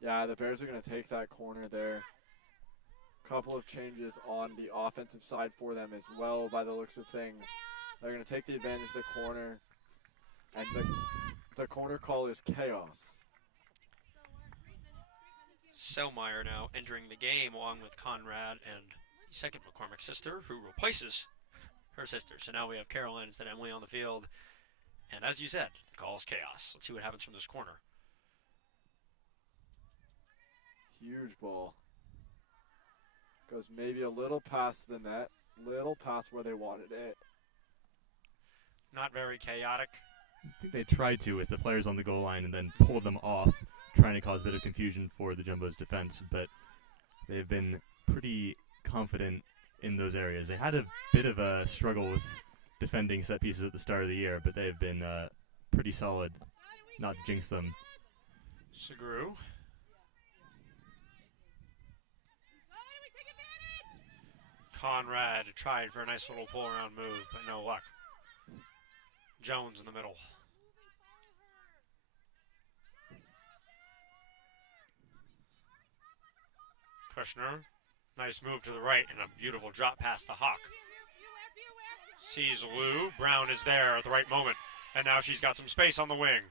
Yeah, the Bears are going to take that corner there. Couple of changes on the offensive side for them as well, by the looks of things. They're going to take the advantage of the corner, and the corner call is chaos. Selmeyer now entering the game along with Conrad and the second McCormick sister, who replaces her sister. So now we have Caroline instead of Emily on the field. And as you said, the call is chaos. Let's see what happens from this corner. Huge ball. Goes maybe a little past the net, little past where they wanted it. Not very chaotic. I think they tried to with the players on the goal line and then pulled them off, trying to cause a bit of confusion for the Jumbo's defense, but they've been pretty confident in those areas. They had a bit of a struggle with defending set pieces at the start of the year, but they've been pretty solid, not to jinx them. Segru. Conrad tried for a nice little pull-around move, but no luck. Jones in the middle. Kushner, nice move to the right and a beautiful drop past the Hawk. Sees Lou. Brown is there at the right moment, and now she's got some space on the wing.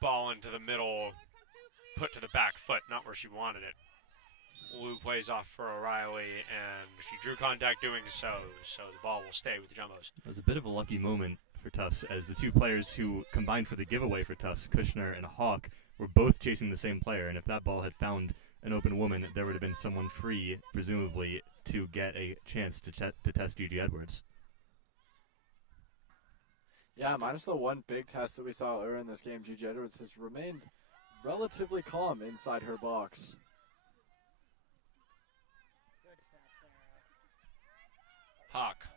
Ball into the middle, put to the back foot, not where she wanted it. Lou plays off for O'Reilly, and she drew contact doing so the ball will stay with the Jumbos. It was a bit of a lucky moment for Tufts, as the 2 players who combined for the giveaway for Tufts, Kushner and Hawk, were both chasing the same player, and if that ball had found an open woman, there would have been someone free, presumably, to get a chance to test Gigi Edwards. Yeah, minus the one big test that we saw earlier in this game, Gigi Edwards has remained relatively calm inside her box. Hawk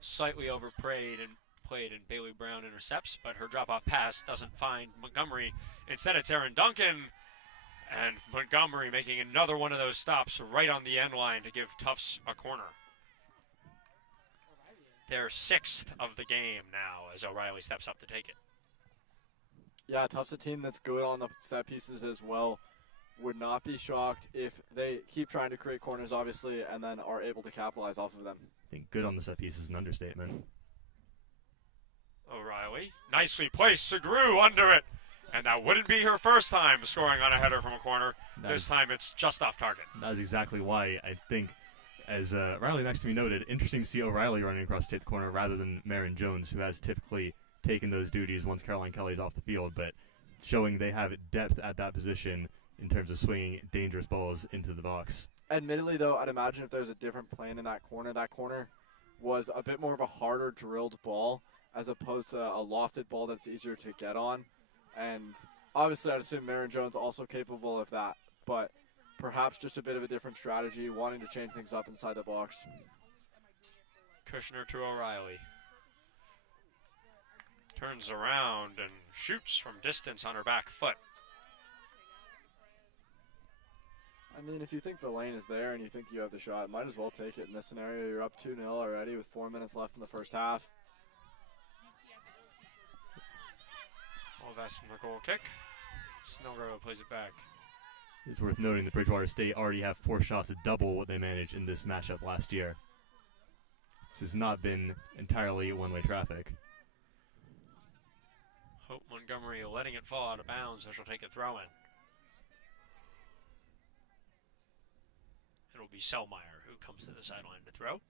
slightly overplayed and Bailey Brown intercepts, but her drop-off pass doesn't find Montgomery. Instead, it's Aaron Duncan, and Montgomery making another one of those stops right on the end line to give Tufts a corner. Their 6th of the game now as O'Reilly steps up to take it. Yeah, Tufts a team that's good on the set pieces as well. Would not be shocked if they keep trying to create corners, obviously, and then are able to capitalize off of them. I think good on the set piece is an understatement. O'Reilly, nicely placed, Segru under it. And that wouldn't be her first time scoring on a header from a corner. This time it's just off target. That's exactly why I think, as Riley next to me noted, interesting to see O'Reilly running across to take the corner rather than Marin Jones, who has typically taken those duties once Caroline Kelly's off the field, but showing they have depth at that position in terms of swinging dangerous balls into the box. Admittedly, though, I'd imagine if there's a different plan in that corner was a bit more of a harder drilled ball as opposed to a lofted ball that's easier to get on. And obviously, I'd assume Marin Jones also capable of that, but perhaps just a bit of a different strategy, wanting to change things up inside the box. Kushner to O'Reilly. Turns around and shoots from distance on her back foot. I mean, if you think the lane is there and you think you have the shot, might as well take it in this scenario. You're up 2-0 already with 4 minutes left in the first half. Well, that's a goal kick. Snellgrove plays it back. It's worth noting that Bridgewater State already have 4 shots at double what they managed in this matchup last year. This has not been entirely one-way traffic. Hope Montgomery letting it fall out of bounds, so she'll take a throw in. It'll be Selmeyer who comes to the sideline to throw.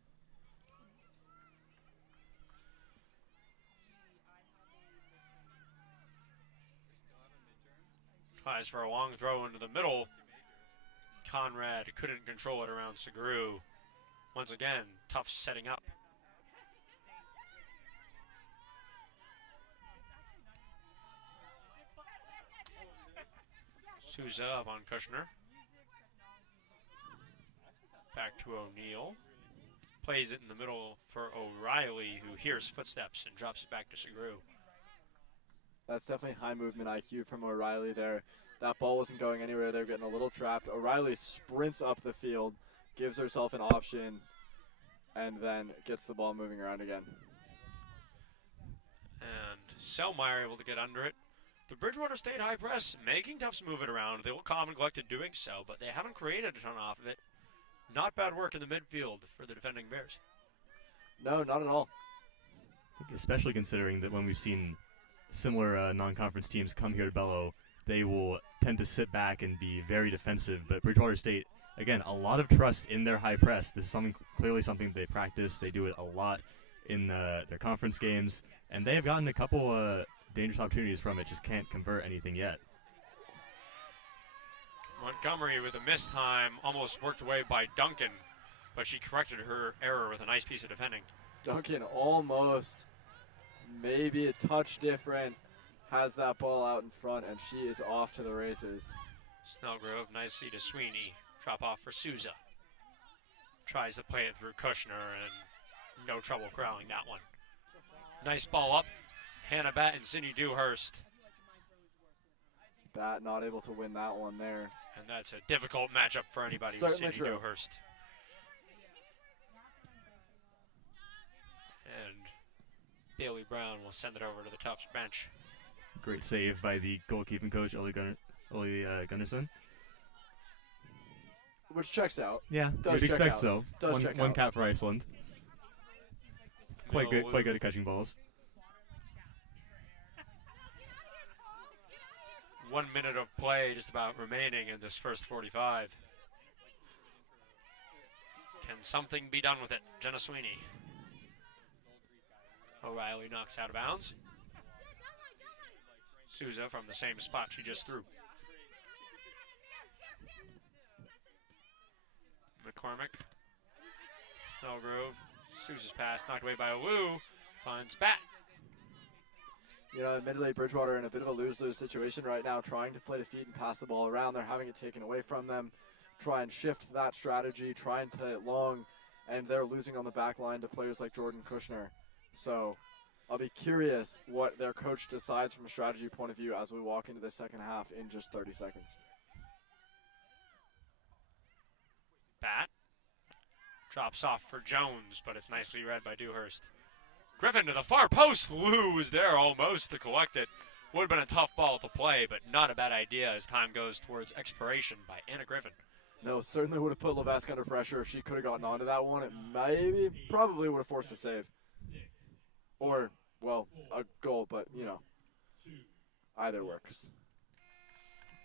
Tries for a long throw into the middle. Conrad couldn't control it around Segru. Once again, Tufts setting up. Souza up on Kushner. Back to O'Neal. Plays it in the middle for O'Reilly, who hears footsteps and drops it back to Segru. That's definitely high movement IQ from O'Reilly there. That ball wasn't going anywhere. They're getting a little trapped. O'Reilly sprints up the field, gives herself an option, and then gets the ball moving around again. And Selmeyer able to get under it. The Bridgewater State high press making Tufts move it around. They look calm and collected doing so, but they haven't created a ton off of it. Not bad work in the midfield for the defending Bears. No, not at all. Especially considering that when we've seen similar non-conference teams come here to Bello, they will tend to sit back and be very defensive. But Bridgewater State, again, a lot of trust in their high press. This is clearly something they practice. They do it a lot in their conference games, and they have gotten a couple dangerous opportunities from it, just can't convert anything yet. Montgomery with a missed time, almost worked away by Duncan, but she corrected her error with a nice piece of defending. Duncan almost, maybe a touch different, has that ball out in front, and she is off to the races. Snellgrove nicely to Sweeney. Drop off for Souza. Tries to play it through Kushner, and no trouble corralling that one. Nice ball up. Hannah Batt and Sydney Dewhurst. Batt not able to win that one there. And that's a difficult matchup for anybody with Certainly Sydney true. Dewhurst. And Bailey Brown will send it over to the Tufts bench. Great save by the goalkeeping coach, Oli Gunnarsson. Which checks out. Yeah, Does you'd check expect out. so. Does check One out. cap for Iceland. Quite good at catching balls. 1 minute of play just about remaining in this first 45. Can something be done with it? Jenna Sweeney. O'Reilly knocks out of bounds. Souza from the same spot she just threw. McCormick. Snellgrove. Souza's pass knocked away by Wu. Finds Batt. You know, admittedly, Bridgewater in a bit of a lose-lose situation right now, trying to play the feed and pass the ball around. They're having it taken away from them. Try and shift that strategy, try and play it long, and they're losing on the back line to players like Jordan Kushner. So I'll be curious what their coach decides from a strategy point of view as we walk into the second half in just 30 seconds. Batt drops off for Jones, but it's nicely read by Dewhurst. Griffin to the far post. Lou was there almost to collect it. Would have been a tough ball to play, but not a bad idea as time goes towards expiration by Anna Griffin. No, certainly would have put Levesque under pressure if she could have gotten onto that one. It probably would have forced a save. Or, well, a goal, but, you know, either works.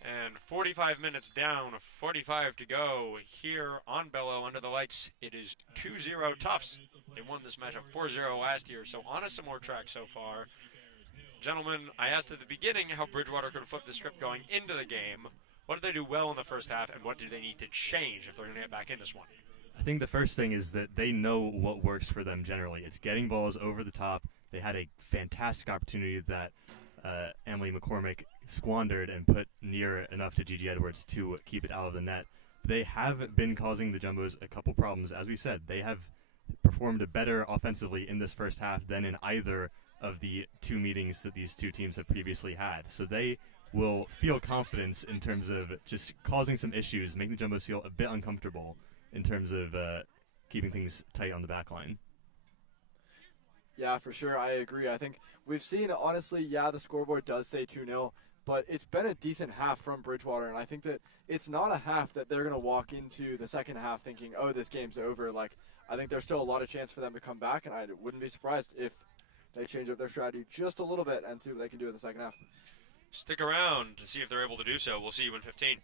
And 45 minutes down, 45 to go here on Bello under the lights. It is 2-0 Tufts. They won this matchup 4-0 last year, so on a similar track so far. Gentlemen, I asked at the beginning how Bridgewater could flip the script going into the game. What did they do well in the first half, and what do they need to change if they're going to get back in this one? I think the first thing is that they know what works for them generally. It's getting balls over the top. They had a fantastic opportunity that Emily McCormick squandered and put near enough to Gigi Edwards to keep it out of the net. They have been causing the Jumbos a couple problems. As we said, they have performed better offensively in this first half than in either of the two meetings that these two teams have previously had. So they will feel confidence in terms of just causing some issues, making the Jumbos feel a bit uncomfortable in terms of keeping things tight on the back line. Yeah, for sure. I agree. I think we've seen, honestly, yeah, the scoreboard does say 2-0, but it's been a decent half from Bridgewater, and I think that it's not a half that they're going to walk into the second half thinking, oh, this game's over. Like, I think there's still a lot of chance for them to come back, and I wouldn't be surprised if they change up their strategy just a little bit and see what they can do in the second half. Stick around to see if they're able to do so. We'll see you in 15.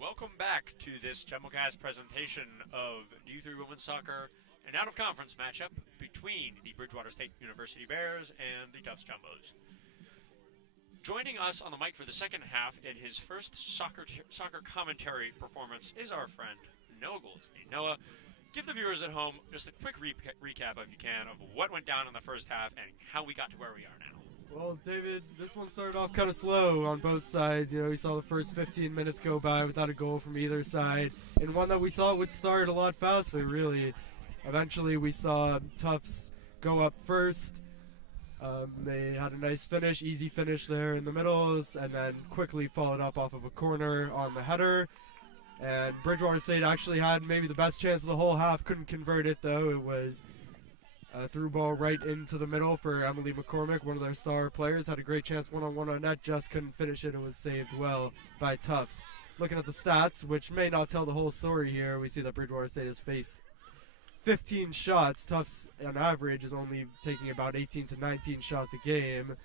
Welcome back to this JumboCast presentation of D3 Women's Soccer, an out-of-conference matchup between the Bridgewater State University Bears and the Tufts Jumbos. Joining us on the mic for the second half in his first soccer commentary performance is our friend Noah Goldstein. Noah, give the viewers at home just a quick recap, if you can, of what went down in the first half and how we got to where we are now. Well, David, this one started off kind of slow on both sides. You know, we saw the first 15 minutes go by without a goal from either side, and one that we thought would start a lot faster, really. Eventually, we saw Tufts go up first. They had a nice finish, easy finish there in the middles, and then quickly followed up off of a corner on the header. And Bridgewater State actually had maybe the best chance of the whole half, couldn't convert it, though. It was a through ball right into the middle for Emily McCormick, one of their star players. Had a great chance one-on-one on net, just couldn't finish it. It was saved well by Tufts. Looking at the stats, which may not tell the whole story here, we see that Bridgewater State has faced 15 shots. Tufts, on average, is only taking about 18 to 19 shots a game,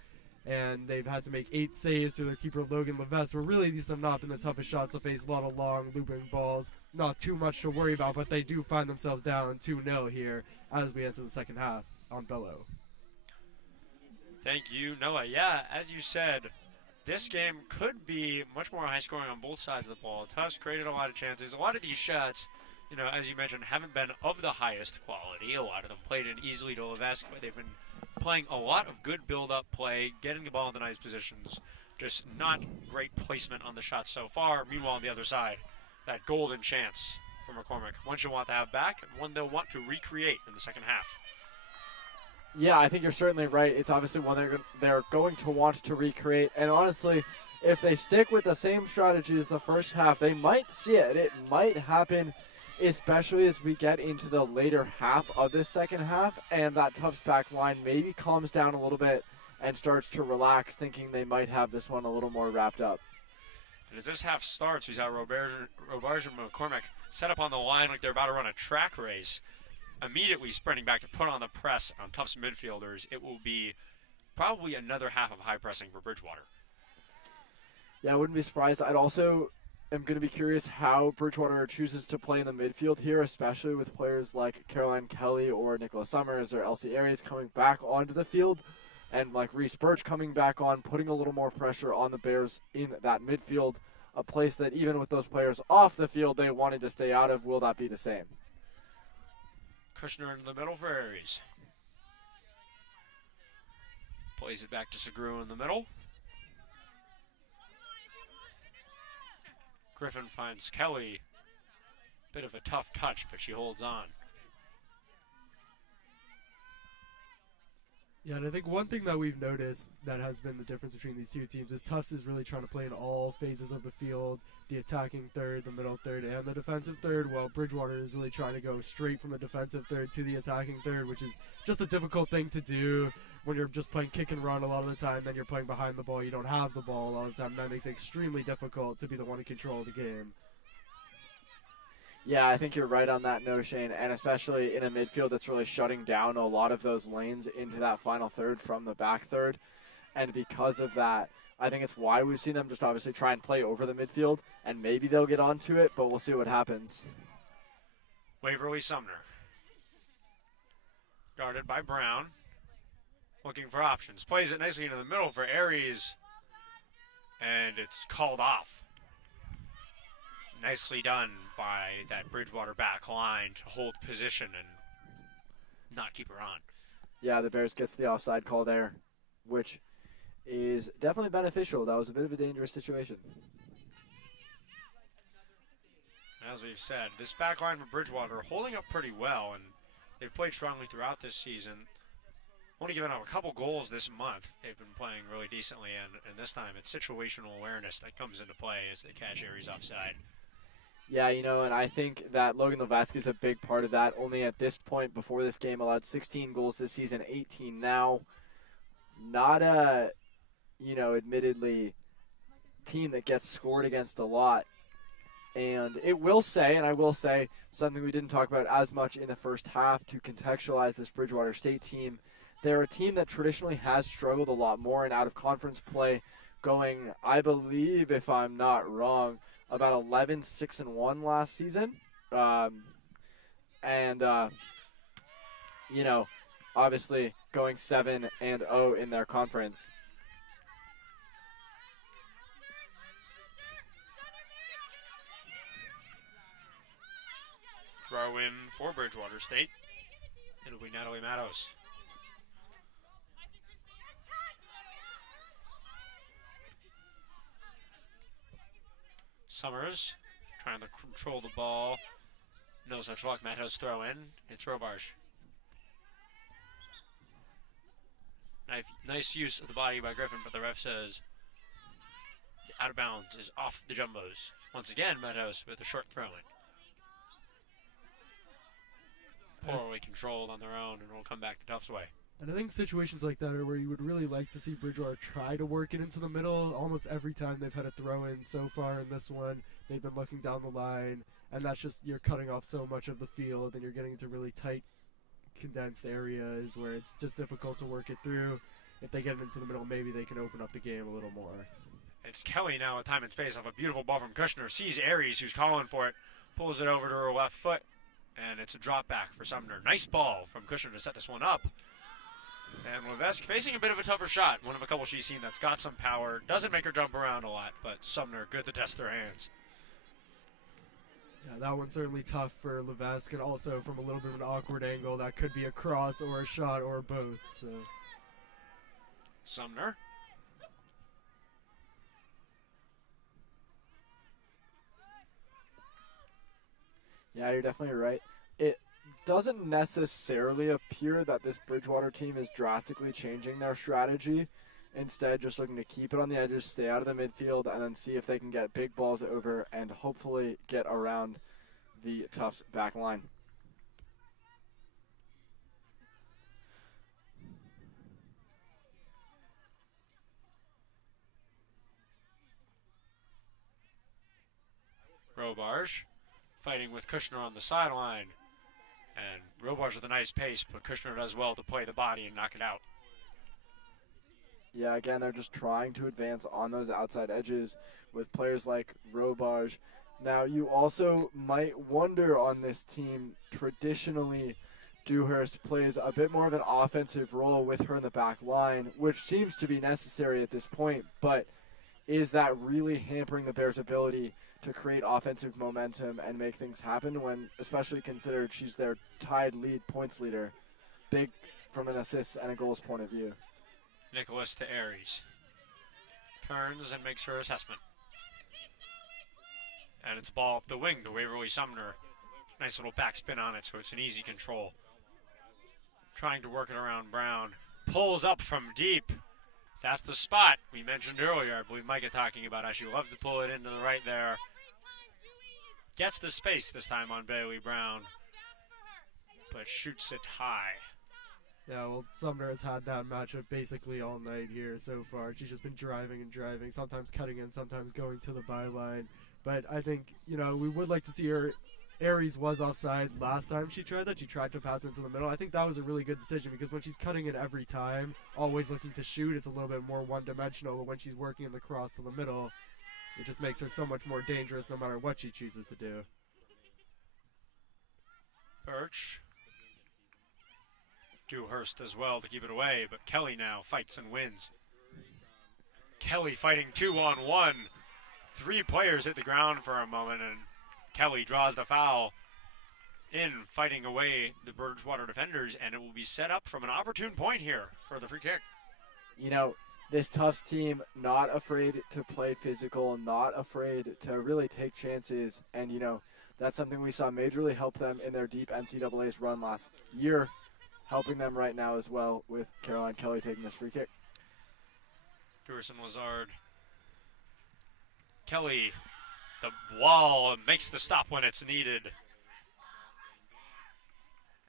and they've had to make 8 saves through their keeper, Logan Levesque, where really these have not been the toughest shots to face. A lot of long, looping balls. Not too much to worry about, but they do find themselves down 2-0 here as we enter the second half on Bello. Thank you, Noah. Yeah, as you said, this game could be much more high-scoring on both sides of the ball. Tufts created a lot of chances. A lot of these shots, you know, as you mentioned, haven't been of the highest quality. A lot of them played in easily to Levesque, but they've been playing a lot of good build-up play, getting the ball in the nice positions, just not great placement on the shots so far. Meanwhile, on the other side, that golden chance for McCormick, one she'll want to have back, and one they'll want to recreate in the second half. Yeah, I think you're certainly right. It's obviously one they're going to want to recreate. And honestly, if they stick with the same strategy as the first half, they might see it. It might happen, especially as we get into the later half of this second half, and that Tufts back line maybe calms down a little bit and starts to relax, thinking they might have this one a little more wrapped up. And as this half starts, we saw Robarge and McCormick set up on the line like they're about to run a track race, immediately sprinting back to put on the press on Tufts midfielders. It will be probably another half of high pressing for Bridgewater. Yeah, I wouldn't be surprised. I'd also am going to be curious how Bridgewater chooses to play in the midfield here, especially with players like Caroline Kelly or Nicholas Summers or Elsie Aries coming back onto the field, and like Reese Birch coming back on, putting a little more pressure on the Bears in that midfield, a place that even with those players off the field they wanted to stay out of. Will that be the same? Kushner into the middle for Aries. Plays it back to Segru in the middle. Griffin finds Kelly. Bit of a tough touch, but she holds on. Yeah, and I think one thing that we've noticed that has been the difference between these two teams is Tufts is really trying to play in all phases of the field, the attacking third, the middle third, and the defensive third, while Bridgewater is really trying to go straight from the defensive third to the attacking third, which is just a difficult thing to do when you're just playing kick and run a lot of the time. Then you're playing behind the ball. You don't have the ball a lot of the time. That makes it extremely difficult to be the one in control of the game. Yeah, I think you're right on that note, Shane, and especially in a midfield that's really shutting down a lot of those lanes into that final third from the back third. And because of that, I think it's why we've seen them just obviously try and play over the midfield, and maybe they'll get onto it, but we'll see what happens. Waverly Sumner. Guarded by Brown. Looking for options. Plays it nicely into the middle for Aries. And it's called off. Nicely done by that Bridgewater back line to hold position and not keep her on. Yeah, the Bears gets the offside call there, which is definitely beneficial. That was a bit of a dangerous situation. As we've said, this back line for Bridgewater holding up pretty well, and they've played strongly throughout this season. Only given up a couple goals this month. They've been playing really decently, and this time it's situational awareness that comes into play as they catch Aries offside. Yeah, you know, and I think that Logan Levesque is a big part of that. Only at this point before this game allowed 16 goals this season, 18 now. Not a, you know, admittedly team that gets scored against a lot. And it will say, and I will say, something we didn't talk about as much in the first half to contextualize this Bridgewater State team. They're a team that traditionally has struggled a lot more in out-of-conference play, going, I believe, if I'm not wrong, about 11-6-1 last season. You know, obviously going 7-0 in their conference. Throw in for Bridgewater State. It'll be Natalie Matos. Summers trying to control the ball. No such luck. Matos throw in. It's Robarge. Nice use of the body by Griffin, but the ref says out of bounds is off the Jumbos. Once again, Matos with a short throw in. Poorly controlled on their own, and will come back to Tufts' way. And I think situations like that are where you would really like to see Bridgewater try to work it into the middle. Almost every time they've had a throw-in so far in this one, they've been looking down the line, and that's just, you're cutting off so much of the field, and you're getting into really tight, condensed areas where it's just difficult to work it through. If they get it into the middle, maybe they can open up the game a little more. It's Kelly now with time and space off a beautiful ball from Kushner. Sees Aries, who's calling for it, pulls it over to her left foot, and it's a drop back for Sumner. Nice ball from Kushner to set this one up. And Levesque facing a bit of a tougher shot. One of a couple she's seen that's got some power. Doesn't make her jump around a lot, but Sumner good to test their hands. Yeah, that one's certainly tough for Levesque, and also from a little bit of an awkward angle. That could be a cross or a shot or both. So Sumner. Yeah, you're definitely right. It doesn't necessarily appear that this Bridgewater team is drastically changing their strategy. Instead, just looking to keep it on the edges, stay out of the midfield, and then see if they can get big balls over and hopefully get around the Tufts back line. Robarge fighting with Kushner on the sideline. And Robarge with a nice pace, but Kushner does well to play the body and knock it out. Yeah, again, they're just trying to advance on those outside edges with players like Robarge. Now, you also might wonder on this team, traditionally, Dewhurst plays a bit more of an offensive role with her in the back line, which seems to be necessary at this point, but is that really hampering the Bears' ability to create offensive momentum and make things happen when, especially considered she's their tied lead points leader, big from an assists and a goals point of view? Nicholas to Aries. Turns and makes her assessment. And it's ball up the wing to Waverly Sumner. Nice little backspin on it, so it's an easy control. Trying to work it around Brown. Pulls up from deep. That's the spot we mentioned earlier. I believe Micah talking about how she loves to pull it into the right there. Gets the space this time on Bailey Brown, but shoots it high. yeah, well, Sumner has had that matchup basically all night here so far. She's just been driving and driving, sometimes cutting in, sometimes going to the byline. But I think, we would like to see her. Aries was offside last time she tried that. She tried to pass into the middle. I think that was a really good decision because when she's cutting in every time, always looking to shoot, it's a little bit more one-dimensional. But when she's working in the cross to the middle, it just makes her so much more dangerous no matter what she chooses to do. Birch. Dewhurst as well to keep it away, but Kelly now fights and wins. Kelly fighting 2-on-1. 3 players hit the ground for a moment, and Kelly draws the foul in, fighting away the Bridgewater defenders, and it will be set up from an opportune point here for the free kick. This Tufts team, not afraid to play physical, not afraid to really take chances, and, that's something we saw majorly help them in their deep NCAA's run last year, helping them right now as well with Caroline Kelly taking this free kick. Durson Lazard. Kelly, the wall, makes the stop when it's needed.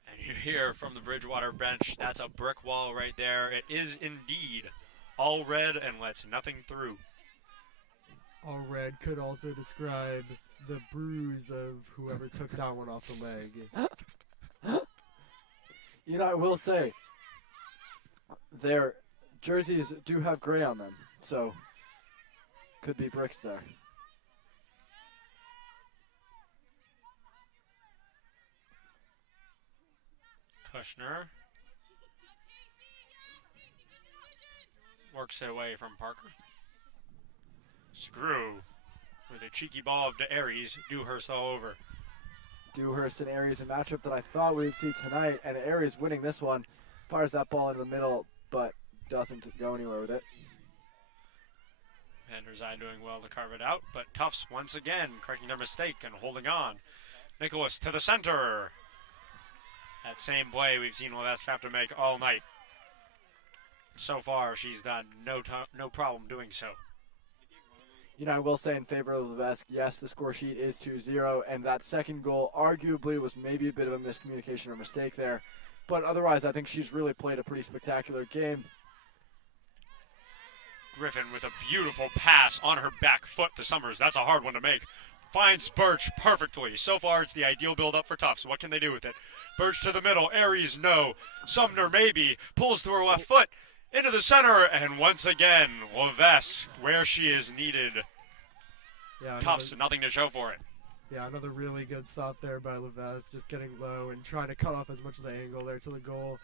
And you hear from the Bridgewater bench, that's a brick wall right there. It is indeed all red and lets nothing through. All red could also describe the bruise of whoever took that one off the leg. I will say, their jerseys do have gray on them, so could be bricks there. Kushner works it away from Parker. Screw with a cheeky ball up to Aries. Dewhurst all over. Dewhurst and Aries, a matchup that I thought we'd see tonight, and Aries winning this one. Fires that ball into the middle, but doesn't go anywhere with it. Vanderzij doing well to carve it out, but Tufts once again correcting their mistake and holding on. Nicholas to the center. That same play we've seen Levesque have to make all night. So far, she's done no problem doing so. You know, I will say in favor of Levesque, yes, the score sheet is 2-0, and that second goal arguably was maybe a bit of a miscommunication or mistake there. But otherwise, I think she's really played a pretty spectacular game. Griffin with a beautiful pass on her back foot to Summers. That's a hard one to make. Finds Birch perfectly. So far, it's the ideal build-up for Tufts. What can they do with it? Birch to the middle. Aries, no. Sumner, maybe. Pulls to her left foot. Into the center. And once again, Levesque, where she is needed. Yeah, Tufts, nothing to show for it. Yeah, another really good stop there by Levesque, just getting low and trying to cut off as much of the angle there to the goal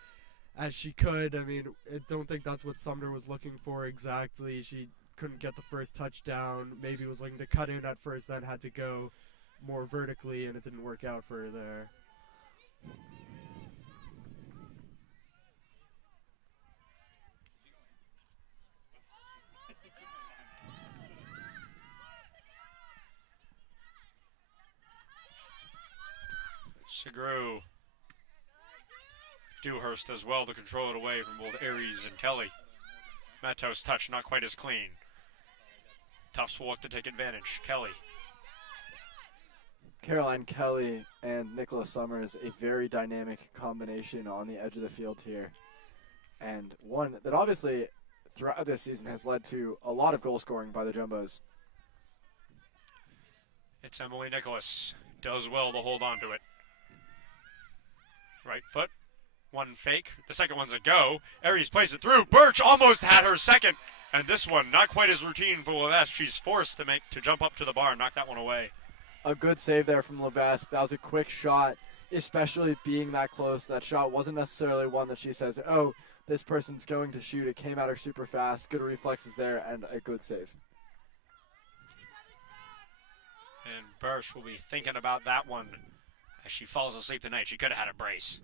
as she could. I mean, I don't think that's what Sumner was looking for exactly. She couldn't get the first touchdown. Maybe was looking to cut in at first, then had to go more vertically, and it didn't work out for her there. Segru. Dewhurst as well to control it away from both Aries and Kelly. Matos' touch not quite as clean. Tufts will look to take advantage. Kelly. Caroline Kelly and Nicholas Summers, a very dynamic combination on the edge of the field here. And one that obviously throughout this season has led to a lot of goal scoring by the Jumbos. It's Emily Nicholas. Does well to hold on to it. Right foot. One fake. The second one's a go. Aries plays it through. Birch almost had her second. And this one, not quite as routine for Levesque. She's forced to jump up to the bar and knock that one away. A good save there from Levesque. That was a quick shot, especially being that close. That shot wasn't necessarily one that she says, oh, this person's going to shoot. It came at her super fast. Good reflexes there and a good save. And Birch will be thinking about that one as she falls asleep tonight. She could have had a brace.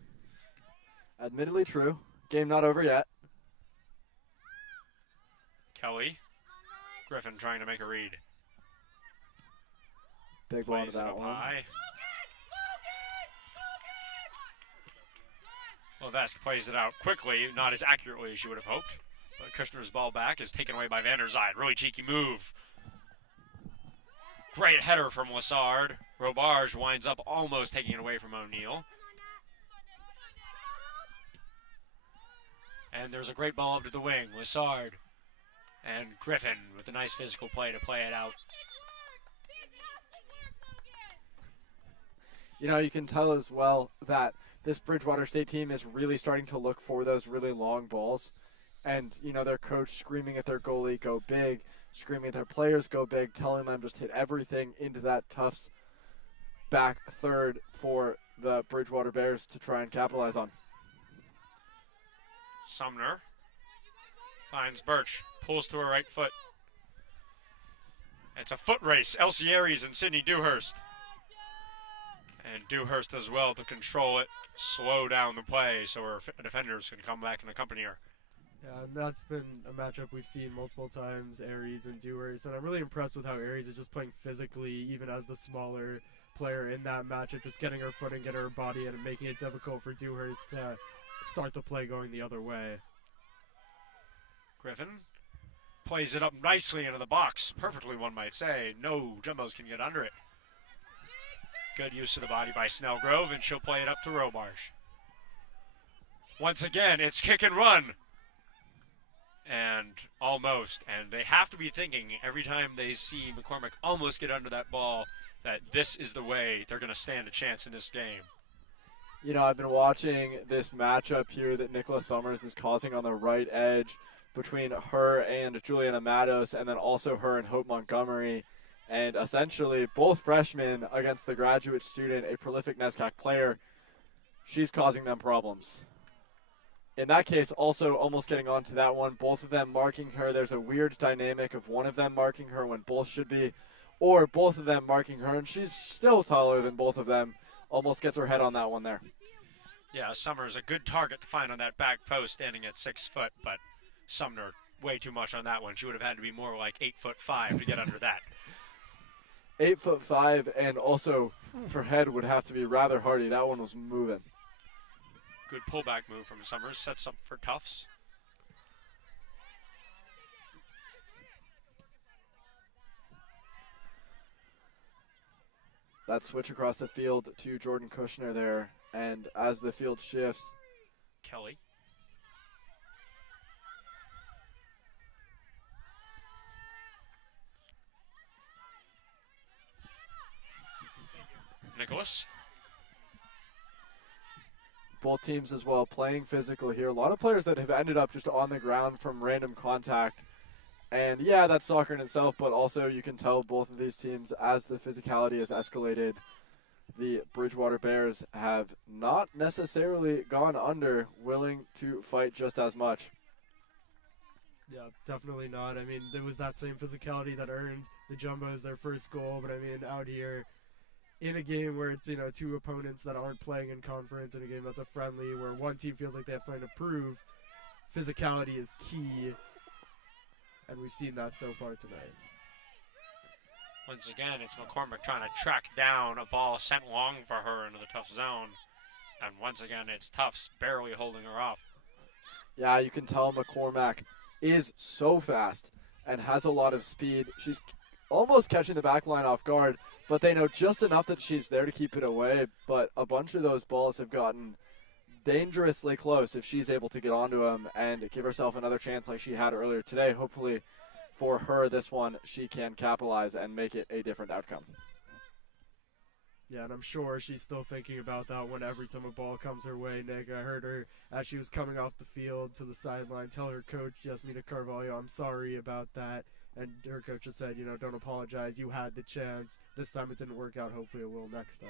Admittedly true. Game not over yet. Kelly. Griffin trying to make a read. Big ball to Plays it that up one. high. Levesque plays it out quickly, not as accurately as she would have hoped. But Kushner's ball back is taken away by Vanderzij. Really cheeky move. Great header from Lassard. Robarge winds up almost taking it away from O'Neal. And there's a great ball up to the wing. Lassard and Griffin with a nice physical play to play it out. You know, you can tell as well that this Bridgewater State team is really starting to look for those really long balls. And, you know, their coach screaming at their goalie, go big, screaming at their players, go big, telling them just hit everything into that Tufts back third for the Bridgewater Bears to try and capitalize on. Sumner finds Birch, pulls to her right foot. It's a foot race. Elsie Aries and Sydney Dewhurst. And Dewhurst as well to control it, slow down the play so her defenders can come back and accompany her. Yeah, and that's been a matchup we've seen multiple times, Aries and Dewhurst, and I'm really impressed with how Aries is just playing physically, even as the smaller player in that matchup, just getting her footing, getting her body in, and making it difficult for Dewhurst to start the play going the other way. Griffin plays it up nicely into the box. Perfectly, one might say. No Jumbos can get under it. Good use of the body by Snellgrove, and she'll play it up to Robarge. Once again, it's kick and run. And almost. And they have to be thinking every time they see McCormick almost get under that ball that this is the way they're going to stand a chance in this game. You know, I've been watching this matchup here that Nicholas Summers is causing on the right edge between her and Juliana Matos, and then also her and Hope Montgomery. And essentially, both freshmen against the graduate student, a prolific NESCAC player. she's causing them problems. In that case, also almost getting onto that one, both of them marking her. There's a weird dynamic of one of them marking her when both should be, or both of them marking her, and she's still taller than both of them. Almost gets her head on that one there. Yeah, Summer's a good target to find on that back post standing at 6 foot, but Sumner way too much on that one. She would have had to be more like 8'5" to get under that. 8'5", and also her head would have to be rather hardy. That one was moving. Good pullback move from Summers. Sets up for Tufts. That switch across the field to Jordan Kushner there. And as the field shifts, Kelly. Nicholas. Both teams as well playing physical here. A lot of players that have ended up just on the ground from random contact. And yeah, that's soccer in itself, but also you can tell both of these teams, as the physicality has escalated, the Bridgewater Bears have not necessarily gone under, willing to fight just as much. Yeah, definitely not. I mean, there was that same physicality that earned the Jumbos their first goal, but I mean, out here, in a game where it's, two opponents that aren't playing in conference, in a game that's a friendly, where one team feels like they have something to prove, physicality is key, and we've seen that so far tonight. Once again, it's McCormick trying to track down a ball sent long for her into the Tufts zone, and once again, it's Tufts barely holding her off. Yeah, you can tell McCormack is so fast and has a lot of speed. She's almost catching the back line off guard, but they know just enough that she's there to keep it away. But a bunch of those balls have gotten dangerously close if she's able to get onto them and give herself another chance like she had earlier today. Hopefully for her, this one, she can capitalize and make it a different outcome. Yeah, and I'm sure she's still thinking about that one every time a ball comes her way, Nick. I heard her, as she was coming off the field to the sideline, tell her coach, Yasmina Carvalho, I'm sorry about that. And her coach just said, don't apologize. You had the chance. This time it didn't work out. Hopefully it will next time.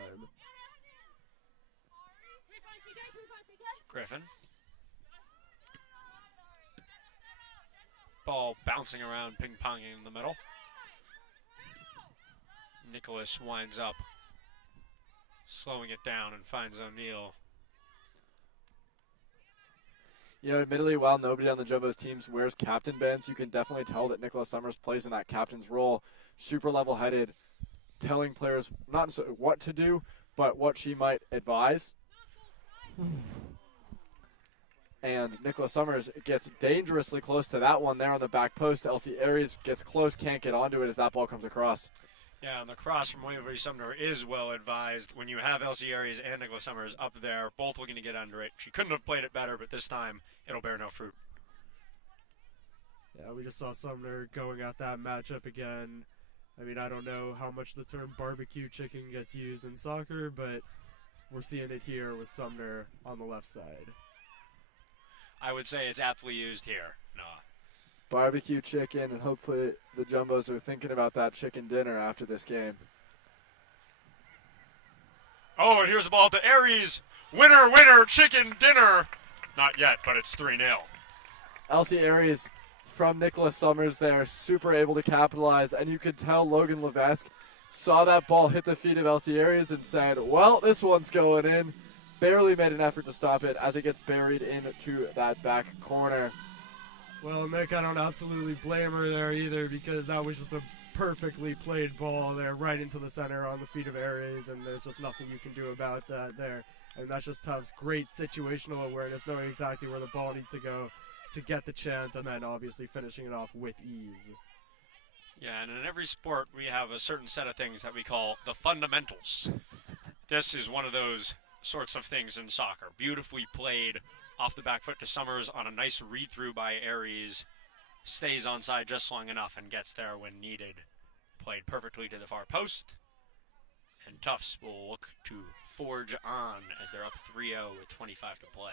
Griffin. Ball bouncing around, ping-ponging in the middle. Nicholas winds up slowing it down and finds O'Neal. Admittedly, while nobody on the Jumbos teams wears captain bands, you can definitely tell that Nicholas Summers plays in that captain's role. Super level-headed, telling players not what to do, but what she might advise. And Nicholas Summers gets dangerously close to that one there on the back post. Elsie Aries gets close, can't get onto it as that ball comes across. Yeah, and the cross from Waverly Sumner is well advised. When you have Elsie Aries and Nicholas Summers up there, both looking to get under it. She couldn't have played it better, but this time it'll bear no fruit. Yeah, we just saw Sumner going at that matchup again. I mean, I don't know how much the term barbecue chicken gets used in soccer, but we're seeing it here with Sumner on the left side. I would say it's aptly used here. No. Barbecue chicken, and hopefully the Jumbos are thinking about that chicken dinner after this game. Oh, and here's the ball to Aries. Winner, winner, chicken dinner. Not yet, but it's 3-0. Elsie Aries from Nicholas Summers there, super able to capitalize, and you could tell Logan Levesque saw that ball hit the feet of Elsie Aries and said, well, this one's going in. Barely made an effort to stop it as it gets buried into that back corner. Well, Nick, I don't absolutely blame her there either, because that was just a perfectly played ball there right into the center on the feet of Aries, and there's just nothing you can do about that there. And that's just Tufts' great situational awareness, knowing exactly where the ball needs to go to get the chance, and then obviously finishing it off with ease. Yeah, and in every sport we have a certain set of things that we call the fundamentals. This is one of those sorts of things in soccer. Beautifully played off the back foot to Summers on a nice read-through by Aries. Stays onside just long enough and gets there when needed. Played perfectly to the far post. And Tufts will look to forge on as they're up 3-0 with 25 to play.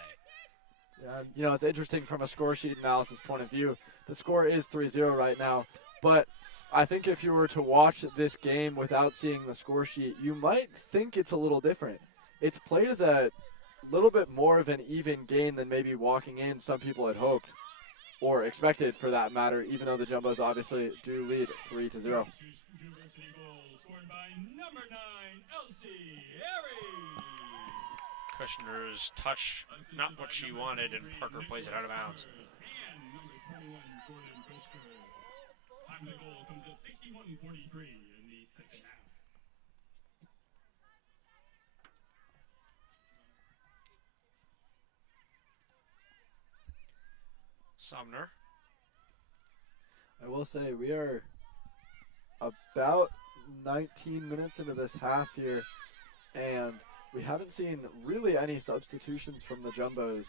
Yeah, it's interesting from a score sheet analysis point of view. The score is 3-0 right now, but I think if you were to watch this game without seeing the score sheet, you might think it's a little different. It's played as a little bit more of an even game than maybe walking in some people had hoped or expected for that matter, even though the Jumbos obviously do lead 3-0. University goal scored by number 9, Elsie Aries. Kushner's touch, not what she wanted, and Parker plays it out of bounds. And number 21, Jordan Kushner. Time of the goal comes at 61:43 in the second half. Sumner. I will say we are about 19 minutes into this half here, and we haven't seen really any substitutions from the Jumbos,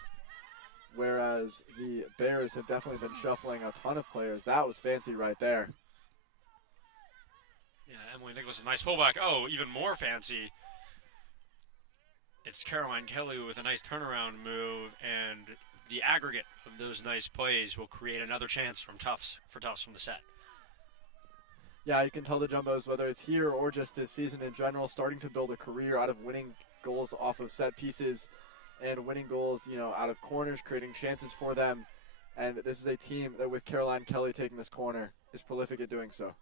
whereas the Bears have definitely been shuffling a ton of players. That was fancy right there. Yeah, Emily Nicholas, a nice pullback. Oh, even more fancy. It's Caroline Kelly with a nice turnaround move, and the aggregate of those nice plays will create another chance from Tufts from the set. Yeah, you can tell the Jumbos, whether it's here or just this season in general, starting to build a career out of winning goals off of set pieces and winning goals, out of corners, creating chances for them. And this is a team that, with Caroline Kelly taking this corner, is prolific at doing so.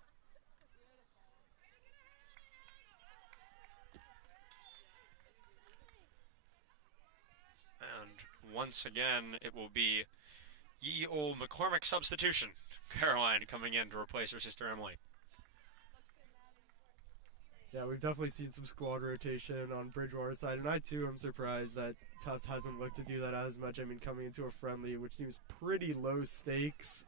And once again, it will be ye old McCormick substitution. Caroline coming in to replace her sister Emily. Yeah, we've definitely seen some squad rotation on Bridgewater's side, and I too am surprised that Tufts hasn't looked to do that as much. I mean, coming into a friendly, which seems pretty low stakes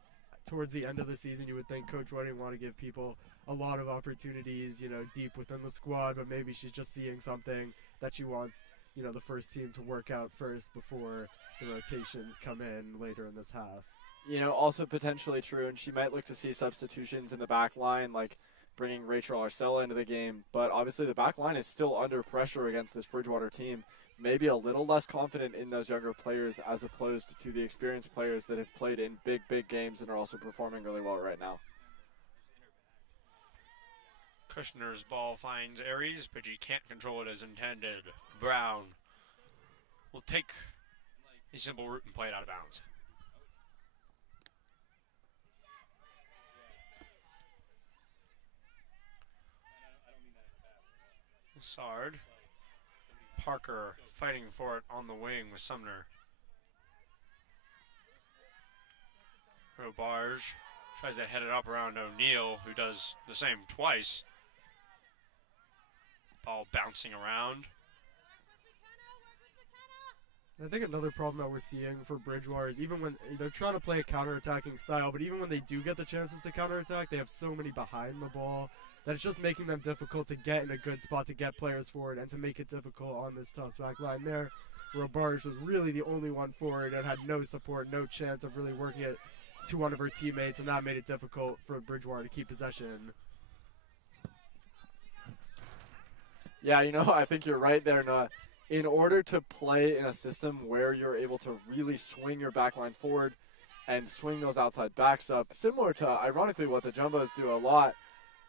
towards the end of the season, you would think Coach Whiting want to give people a lot of opportunities, deep within the squad, but maybe she's just seeing something that she wants, the first team to work out first before the rotations come in later in this half. Also potentially true, and she might look to see substitutions in the back line, like bringing Rachel Arcella into the game, but obviously the back line is still under pressure against this Bridgewater team. Maybe a little less confident in those younger players as opposed to the experienced players that have played in big games and are also performing really well right now. Kushner's ball finds Aries, but he can't control it as intended. Brown will take a simple route and play it out of bounds. Sard. Parker fighting for it on the wing with Sumner. Robarge tries to head it up around O'Neal, who does the same twice. Ball bouncing around. I think another problem that we're seeing for Bridgewater is even when they're trying to play a counter-attacking style, but even when they do get the chances to counterattack, they have so many behind the ball that it's just making them difficult to get in a good spot to get players forward and to make it difficult on this Tufts back line there. Robarge was really the only one forward and had no support, no chance of really working it to one of her teammates, and that made it difficult for Bridgewater to keep possession. Yeah, I think you're right there, Noah. In order to play in a system where you're able to really swing your back line forward and swing those outside backs up, similar to, ironically, what the Jumbos do a lot,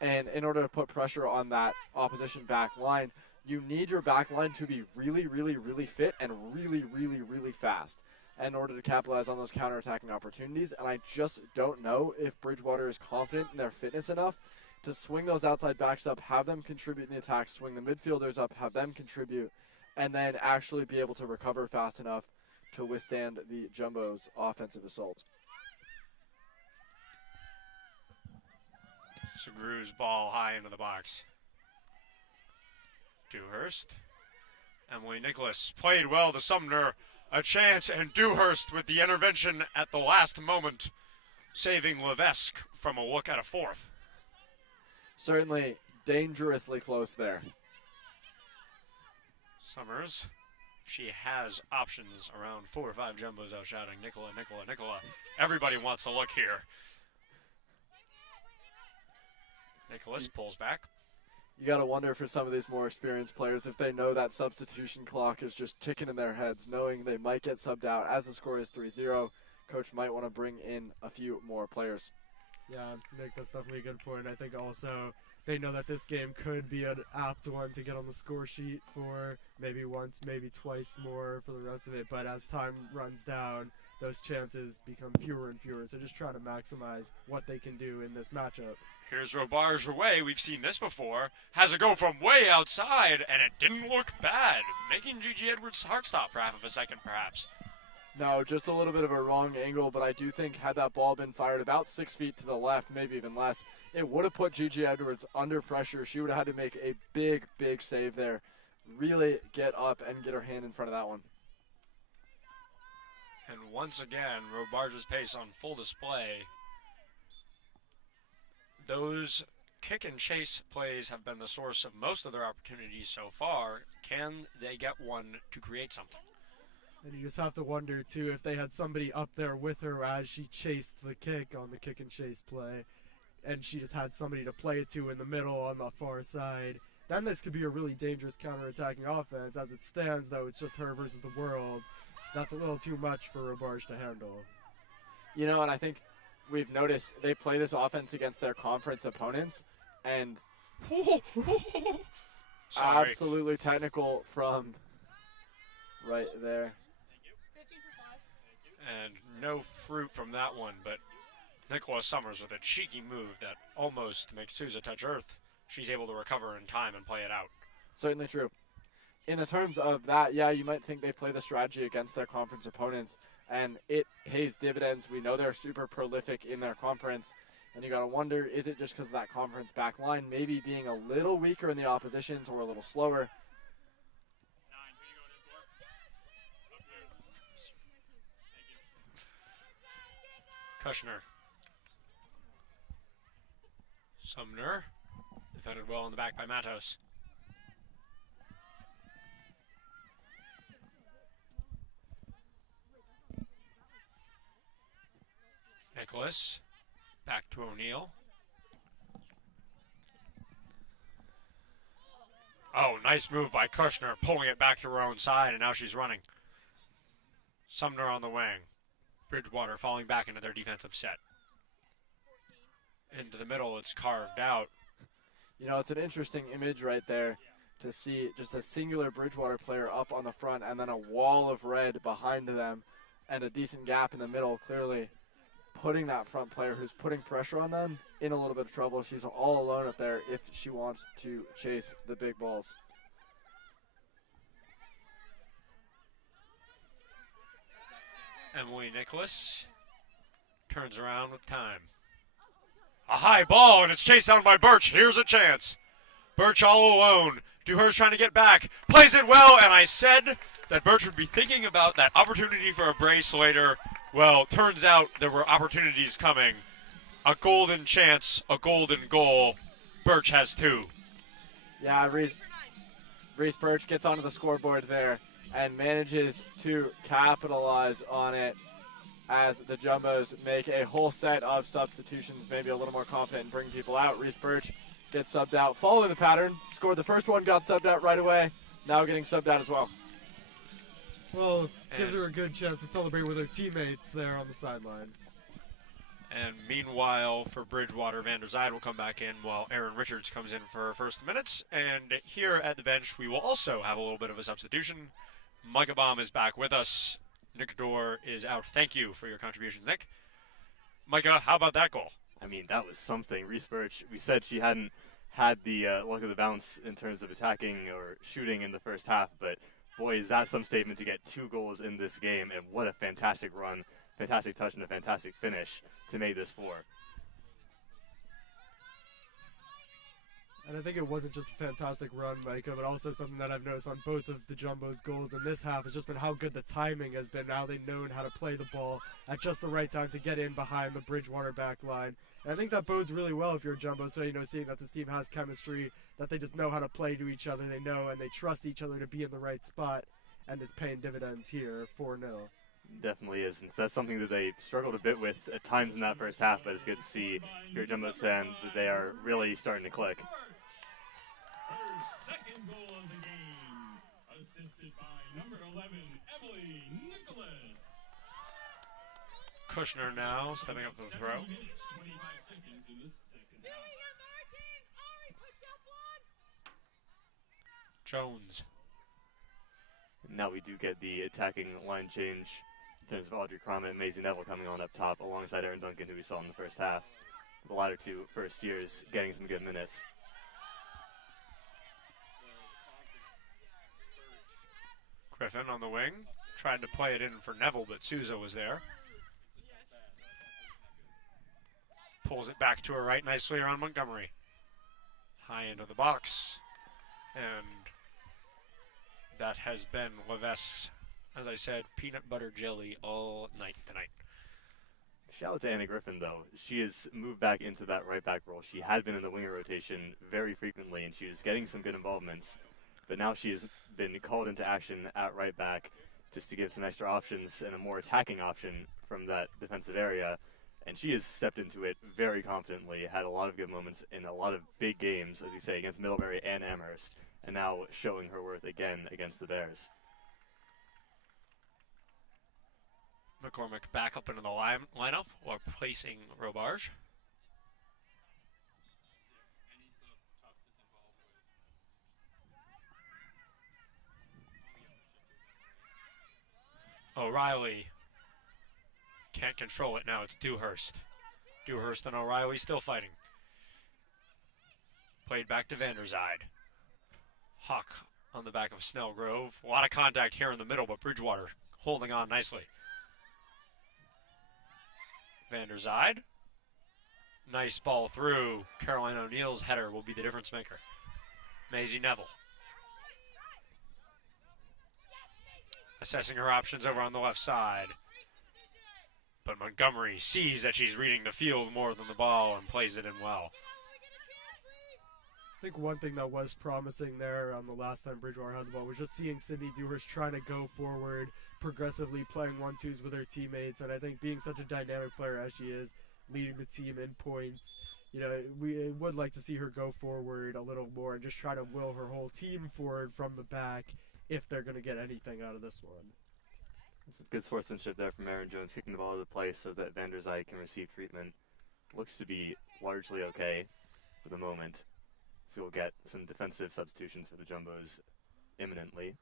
and in order to put pressure on that opposition back line, you need your back line to be really, really, really fit and really, really, really fast in order to capitalize on those counterattacking opportunities. And I just don't know if Bridgewater is confident in their fitness enough to swing those outside backs up, have them contribute in the attack, swing the midfielders up, have them contribute, and then actually be able to recover fast enough to withstand the Jumbos' offensive assault. Segru's ball high into the box. Dewhurst. Emily Nicholas played well to Sumner. A chance, and Dewhurst with the intervention at the last moment, saving Levesque from a look at a fourth. Certainly dangerously close there. Summers. She has options around 4 or 5 Jumbos out shouting, Nicola. Everybody wants a look here. Nicholas pulls back. You got to wonder for some of these more experienced players if they know that substitution clock is just ticking in their heads, knowing they might get subbed out. As the score is 3-0, coach might want to bring in a few more players. Yeah, Nick, that's definitely a good point. I think also they know that this game could be an apt one to get on the score sheet for maybe once, maybe twice more for the rest of it. But as time runs down, those chances become fewer and fewer. So just trying to maximize what they can do in this matchup. Here's Robarge away. We've seen this before. Has a go from way outside, and it didn't look bad, making Gigi Edwards' heart stop for half of a second, perhaps. No, just a little bit of a wrong angle, but I do think had that ball been fired about 6 feet to the left, maybe even less, it would have put Gigi Edwards under pressure. She would have had to make a big, big save there. Really get up and get her hand in front of that one. And once again, Robarge's pace on full display. Those kick and chase plays have been the source of most of their opportunities so far. Can they get one to create something? And you just have to wonder, too, if they had somebody up there with her as she chased the kick on the kick and chase play, and she just had somebody to play it to in the middle on the far side, then this could be a really dangerous counterattacking offense. As it stands, though, it's just her versus the world. That's a little too much for Robarge to handle. You know, and I think we've noticed they play this offense against their conference opponents, and Sorry. absolutely technical from right there. 15 for 5. And no fruit from that one, but Nicholas Summers with a cheeky move that almost makes Souza touch earth. She's able to recover in time and play it out. Certainly true. In the terms of that, yeah, you might think they play the strategy against their conference opponents, and it pays dividends. We know they're super prolific in their conference, and you got to wonder, is it just because of that conference back line maybe being a little weaker in the oppositions or a little slower? Kushner. Sumner. Defended well in the back by Matos. Nicholas. Back to O'Neal. Oh, nice move by Kushner, pulling it back to her own side, and now she's running. Sumner on the wing. Bridgewater falling back into their defensive set. Into the middle, it's carved out. You know, it's an interesting image right there to see just a singular Bridgewater player up on the front and then a wall of red behind them and a decent gap in the middle, clearly putting that front player who's putting pressure on them in a little bit of trouble. She's all alone up there if she wants to chase the big balls. Emily Nicholas turns around with time. A high ball, and it's chased down by Birch. Here's a chance. Birch all alone. Dohr's trying to get back. Plays it well, and I said that Birch would be thinking about that opportunity for a brace later. Well, turns out there were opportunities coming. A golden chance, a golden goal. Birch has two. Yeah, Reese Birch gets onto the scoreboard there and manages to capitalize on it as the Jumbos make a whole set of substitutions, maybe a little more confident in bringing people out. Reese Birch gets subbed out, following the pattern. Scored the first one, got subbed out right away. Now getting subbed out as well. Well, gives her a good chance to celebrate with her teammates there on the sideline. And meanwhile, for Bridgewater, Van der Zijde will come back in while Aaron Richards comes in for her first minutes. And here at the bench, we will also have a little bit of a substitution. Micah Baum is back with us. Nick Dohr is out. Thank you for your contributions, Nick. Micah, how about that goal? I mean, that was something. Reese Birch, we said she hadn't had the luck of the bounce in terms of attacking or shooting in the first half, but boy, is that some statement to get 2 goals in this game, and what a fantastic run, fantastic touch, and a fantastic finish to make this 4. And I think it wasn't just a fantastic run, Micah, but also something that I've noticed on both of the Jumbo's goals in this half has just been how good the timing has been. Now they've known how to play the ball at just the right time to get in behind the Bridgewater back line. And I think that bodes really well if you're a Jumbo, so, you know, seeing that this team has chemistry, that they just know how to play to each other, they know, and they trust each other to be in the right spot, and it's paying dividends here, 4-0. Definitely is, and that's something that they struggled a bit with at times in that first half, but it's good to see, if you're a Jumbo's fan, that they are really starting to click. Her second goal of the game, assisted by number 11, Emily Nicholas. Kushner now stepping up to the throw. 7 minutes, 25 seconds in the second half. Jones. Now we do get the attacking line change in terms of Audrey Crommett and Maisie Neville coming on up top alongside Erin Duncan, who we saw in the first half. The latter two first years getting some good minutes. Griffin on the wing. Tried to play it in for Neville, but Souza was there. Pulls it back to her right nicely around Montgomery. High end of the box. And that has been Levesque's, as I said, peanut butter jelly all night tonight. Shout out to Anna Griffin, though. She has moved back into that right back role. She had been in the winger rotation very frequently, and she was getting some good involvements. But now she has been called into action at right back just to give some extra options and a more attacking option from that defensive area. And she has stepped into it very confidently, had a lot of good moments in a lot of big games, as we say, against Middlebury and Amherst, and now showing her worth again against the Bears. McCormick back up into the lineup or placing Robarge. O'Reilly can't control it now. It's Dewhurst. Dewhurst and O'Reilly still fighting. Played back to Vanderzide. Hawk on the back of Snellgrove. A lot of contact here in the middle, but Bridgewater holding on nicely. Vanderzide. Nice ball through. Caroline O'Neill's header will be the difference maker. Maisie Neville. Assessing her options over on the left side. But Montgomery sees that she's reading the field more than the ball and plays it in well. I think one thing that was promising there on the last time Bridgewater had the ball was just seeing Sydney Dewhurst trying to go forward, progressively playing 1-2s with her teammates, and I think being such a dynamic player as she is, leading the team in points, you know, we would like to see her go forward a little more and just try to will her whole team forward from the back if they're going to get anything out of this one. Some good sportsmanship there from Erin Jones, kicking the ball to the place so that Vanderzide can receive treatment. Looks to be largely okay for the moment. So we'll get some defensive substitutions for the Jumbos imminently.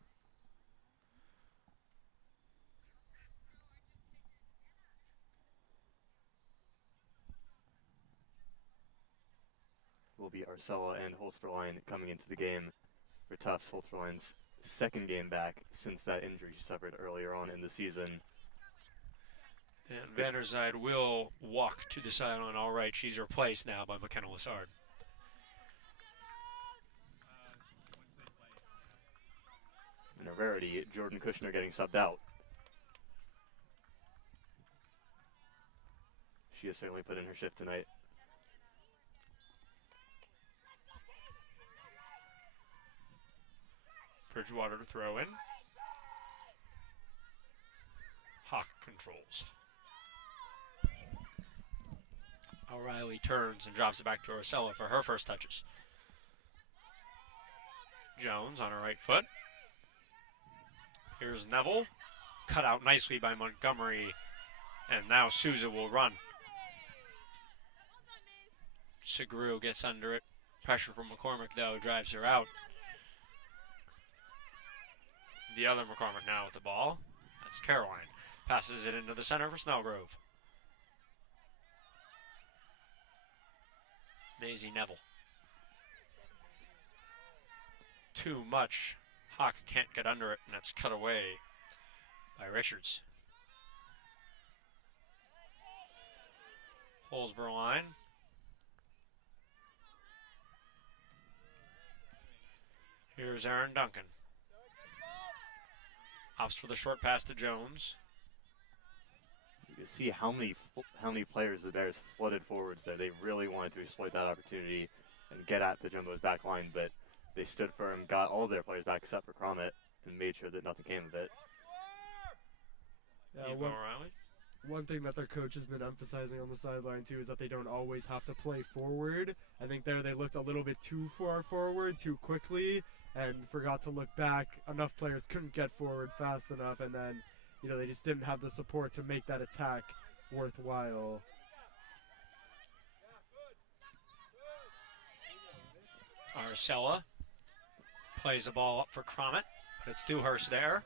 Will be Arcella and Holsterline coming into the game for Tufts. Holsterline's second game back since that injury she suffered earlier on in the season. And Vanderzide will walk to the sideline. All right, she's replaced now by McKenna Lassard. And a rarity, Jordan Kushner getting subbed out. She has certainly put in her shift tonight. Bridgewater to throw in. Hawk controls. O'Reilly turns and drops it back to Arcella for her first touches. Jones on her right foot. Here's Neville. Cut out nicely by Montgomery. And now Souza will run. Segru gets under it. Pressure from McCormick, though, drives her out. The other McCormick now with the ball. That's Caroline. Passes it into the center for Snellgrove. Maisie Neville. Too much. Hawk can't get under it, and that's cut away by Richards. Holsborough line. Here's Aaron Duncan. Opts for the short pass to Jones. You can see how many players the Bears flooded forwards there. They really wanted to exploit that opportunity and get at the Jumbo's back line, but they stood firm, got all of their players back except for Crommett, and made sure that nothing came of it. Yeah, one thing that their coach has been emphasizing on the sideline, too, is that they don't always have to play forward. I think there they looked a little bit too far forward, too quickly, and forgot to look back. Enough players couldn't get forward fast enough, and then, you know, they just didn't have the support to make that attack worthwhile. Arcella Plays the ball up for Crommett, but it's Dewhurst there.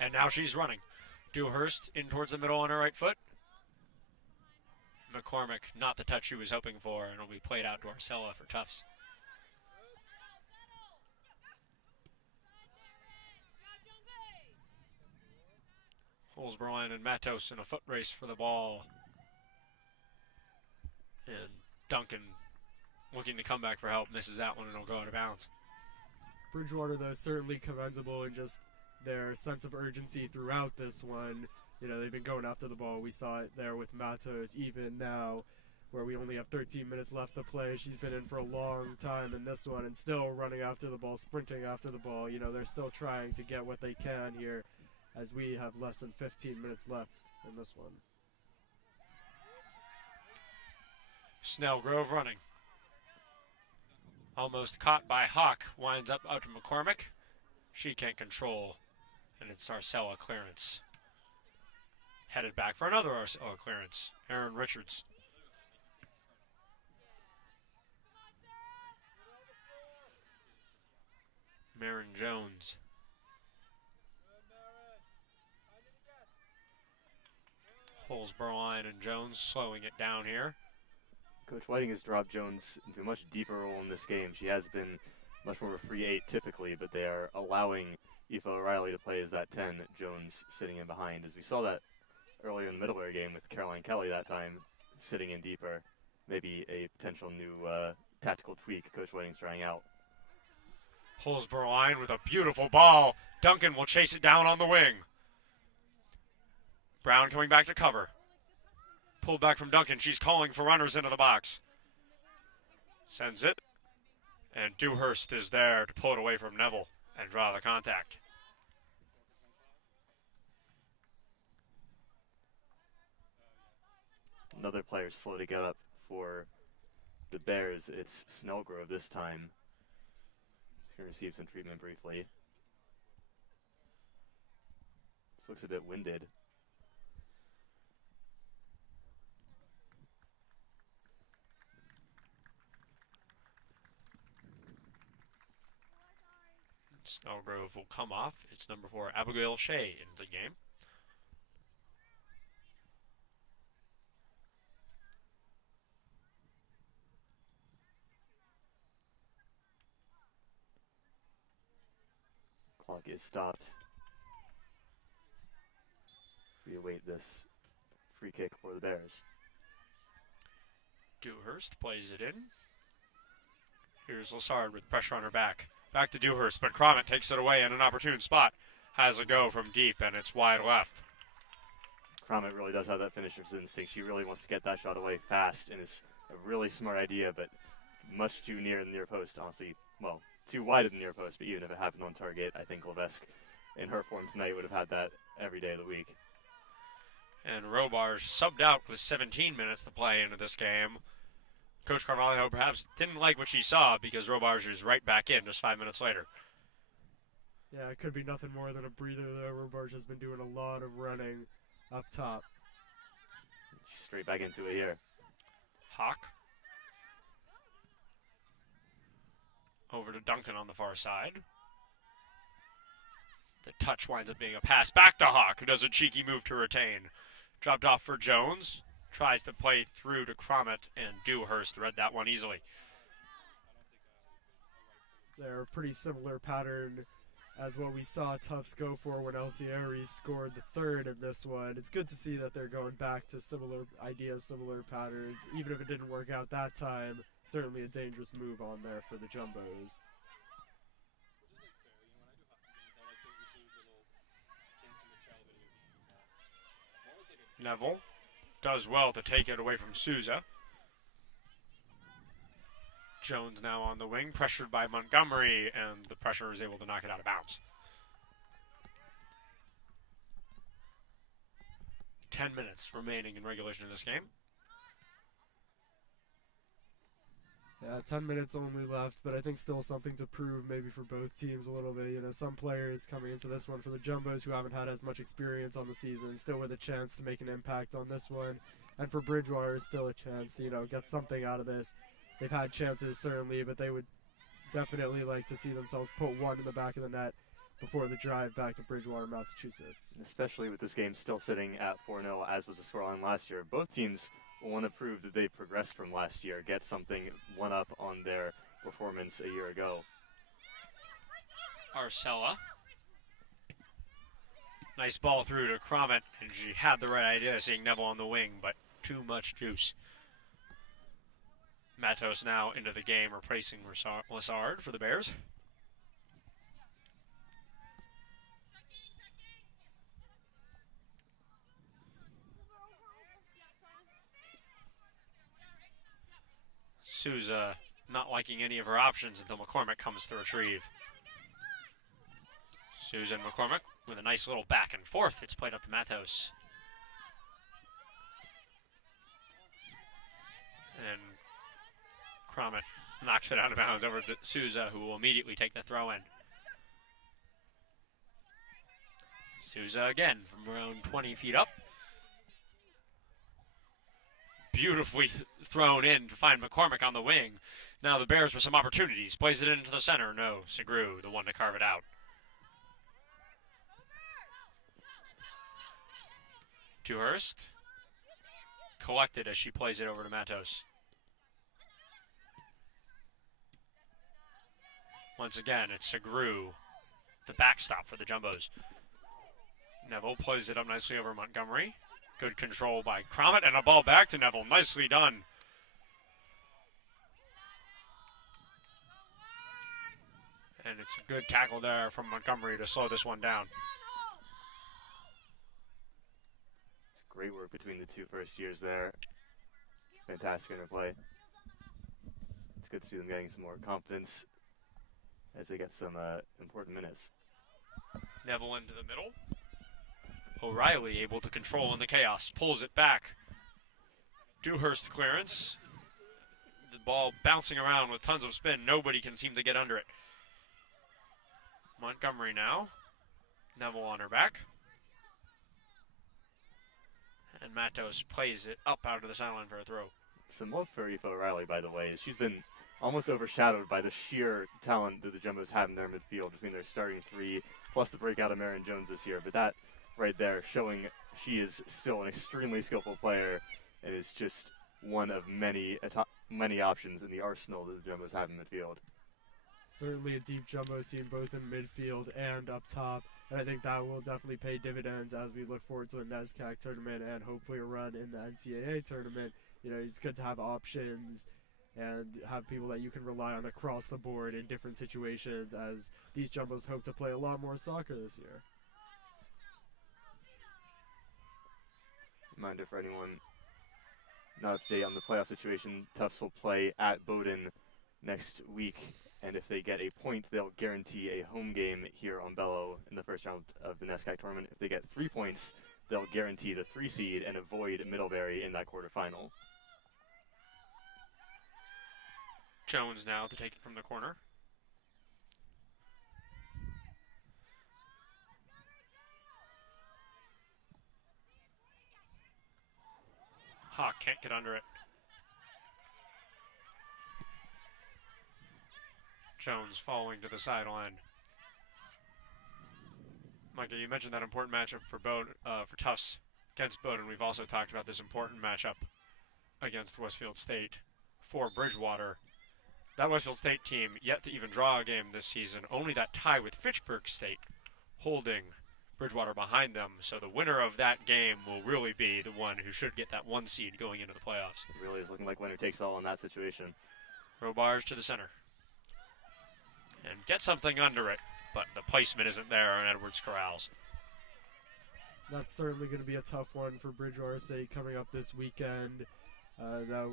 And now she's running. Dewhurst in towards the middle on her right foot. McCormick, not the touch she was hoping for, and it'll be played out to Arcella for Tufts. Holzberline and Matos in a foot race for the ball. And Duncan looking to come back for help, misses that one, and it'll go out of bounds. Bridgewater, though, certainly commendable in just their sense of urgency throughout this one. You know, they've been going after the ball. We saw it there with Matos, even now, where we only have 13 minutes left to play. She's been in for a long time in this one and still running after the ball, sprinting after the ball. You know, they're still trying to get what they can here as we have less than 15 minutes left in this one. Snellgrove running. Almost caught by Hawk. Winds up out to McCormick. She can't control. And it's Arcella clearance. Headed back for another Arcella clearance. Aaron Richards. Marin Jones. Holzberline and Jones slowing it down here. Coach Whiting has dropped Jones into a much deeper role in this game. She has been much more of a free 8 typically, but they are allowing Aoife O'Reilly to play as that 10, Jones sitting in behind. As we saw that earlier in the middleweight game with Caroline Kelly that time, sitting in deeper. Maybe a potential new tactical tweak Coach Whiting's trying out. Holzberline with a beautiful ball. Duncan will chase it down on the wing. Brown coming back to cover. Pulled back from Duncan. She's calling for runners into the box. Sends it. And Dewhurst is there to pull it away from Neville and draw the contact. Another player slow to get up for the Bears. It's Snellgrove this time. She received some treatment briefly. This looks a bit winded. Snellgrove will come off. It's number 4, Abigail Shea, in the game. Clock is stopped. We await this free kick for the Bears. Dewhurst plays it in. Here's Lassard with pressure on her back. Back to Dewhurst, but Crommett takes it away in an opportune spot. Has a go from deep, and it's wide left. Crommett really does have that finisher's instinct. She really wants to get that shot away fast, and it's a really smart idea, but much too near the near post, honestly. Well, too wide of the near post, but even if it happened on target, I think Levesque, in her form tonight, would have had that every day of the week. And Robarge subbed out with 17 minutes to play into this game. Coach Carvalho perhaps didn't like what she saw because Robarge is right back in just 5 minutes later. Yeah, it could be nothing more than a breather, though. Robarge has been doing a lot of running up top. She's straight back into it here. Hawk. Over to Duncan on the far side. The touch winds up being a pass back to Hawk, who does a cheeky move to retain. Dropped off for Jones. Tries to play through to Crommett, and Dewhurst read that one easily. They're a pretty similar pattern as what we saw Tufts go for when Elsie Aries scored the third of this one. It's good to see that they're going back to similar ideas, similar patterns. Even if it didn't work out that time, certainly a dangerous move on there for the Jumbos. Neville does well to take it away from Souza. Jones now on the wing, pressured by Montgomery, and the pressure is able to knock it out of bounds. 10 minutes remaining in regulation in this game. Yeah, 10 minutes only left, but I think still something to prove maybe for both teams a little bit. You know, some players coming into this one for the Jumbos who haven't had as much experience on the season, still with a chance to make an impact on this one. And for Bridgewater, still a chance to, you know, get something out of this. They've had chances, certainly, but they would definitely like to see themselves put one in the back of the net before the drive back to Bridgewater, Massachusetts. Especially with this game still sitting at 4-0, as was the scoreline last year. Both teams will want to prove that they've progressed from last year, get something one up on their performance a year ago. Arcella. Nice ball through to Crommett, and she had the right idea, seeing Neville on the wing, but too much juice. Matos now into the game, replacing Lassard for the Bears. Souza not liking any of her options until McCormick comes to retrieve. Souza and McCormick with a nice little back and forth. It's played up to Matos. And Crommett knocks it out of bounds over to Souza, who will immediately take the throw in. Souza again from around 20 feet up. Beautifully thrown in to find McCormick on the wing. Now the Bears with some opportunities. Plays it into the center. No, Segru, the one to carve it out. Dewhurst. Collected as she plays it over to Matos. Once again, it's Segru, the backstop for the Jumbos. Neville plays it up nicely over Montgomery. Good control by Crommett, and a ball back to Neville. Nicely done. And it's a good tackle there from Montgomery to slow this one down. It's great work between the two first years there. Fantastic interplay. It's good to see them getting some more confidence as they get some important minutes. Neville into the middle. O'Reilly able to control in the chaos. Pulls it back. Dewhurst clearance. The ball bouncing around with tons of spin. Nobody can seem to get under it. Montgomery now. Neville on her back. And Matos plays it up out of the sideline for a throw. Some love for Aoife O'Reilly, by the way. She's been almost overshadowed by the sheer talent that the Jumbos have in their midfield between their starting three, plus the breakout of Marion Jones this year. But that right there showing she is still an extremely skillful player and is just one of many options in the arsenal that the Jumbos have in midfield. Certainly a deep Jumbo team both in midfield and up top, and I think that will definitely pay dividends as we look forward to the NESCAC tournament and hopefully a run in the NCAA tournament. You know, it's good to have options and have people that you can rely on across the board in different situations as these Jumbos hope to play a lot more soccer this year. Reminder for anyone not up to date on the playoff situation, Tufts will play at Bowdoin next week, and if they get a point, they'll guarantee a home game here on Bello in the first round of the NESCAC tournament. If they get 3 points, they'll guarantee the 3 seed and avoid Middlebury in that quarterfinal. Jones now to take it from the corner. Hawk can't get under it. Jones falling to the sideline. Micah, you mentioned that important matchup for Tufts against Bowdoin. We've also talked about this important matchup against Westfield State for Bridgewater. That Westfield State team yet to even draw a game this season. Only that tie with Fitchburg State holding Bridgewater behind them. So the winner of that game will really be the one who should get that 1 seed going into the playoffs. It really is looking like winner takes all in that situation. Robars to the center. And get something under it, but the placement isn't there on Edwards Corrals. That's certainly going to be a tough one for Bridgewater State coming up this weekend. That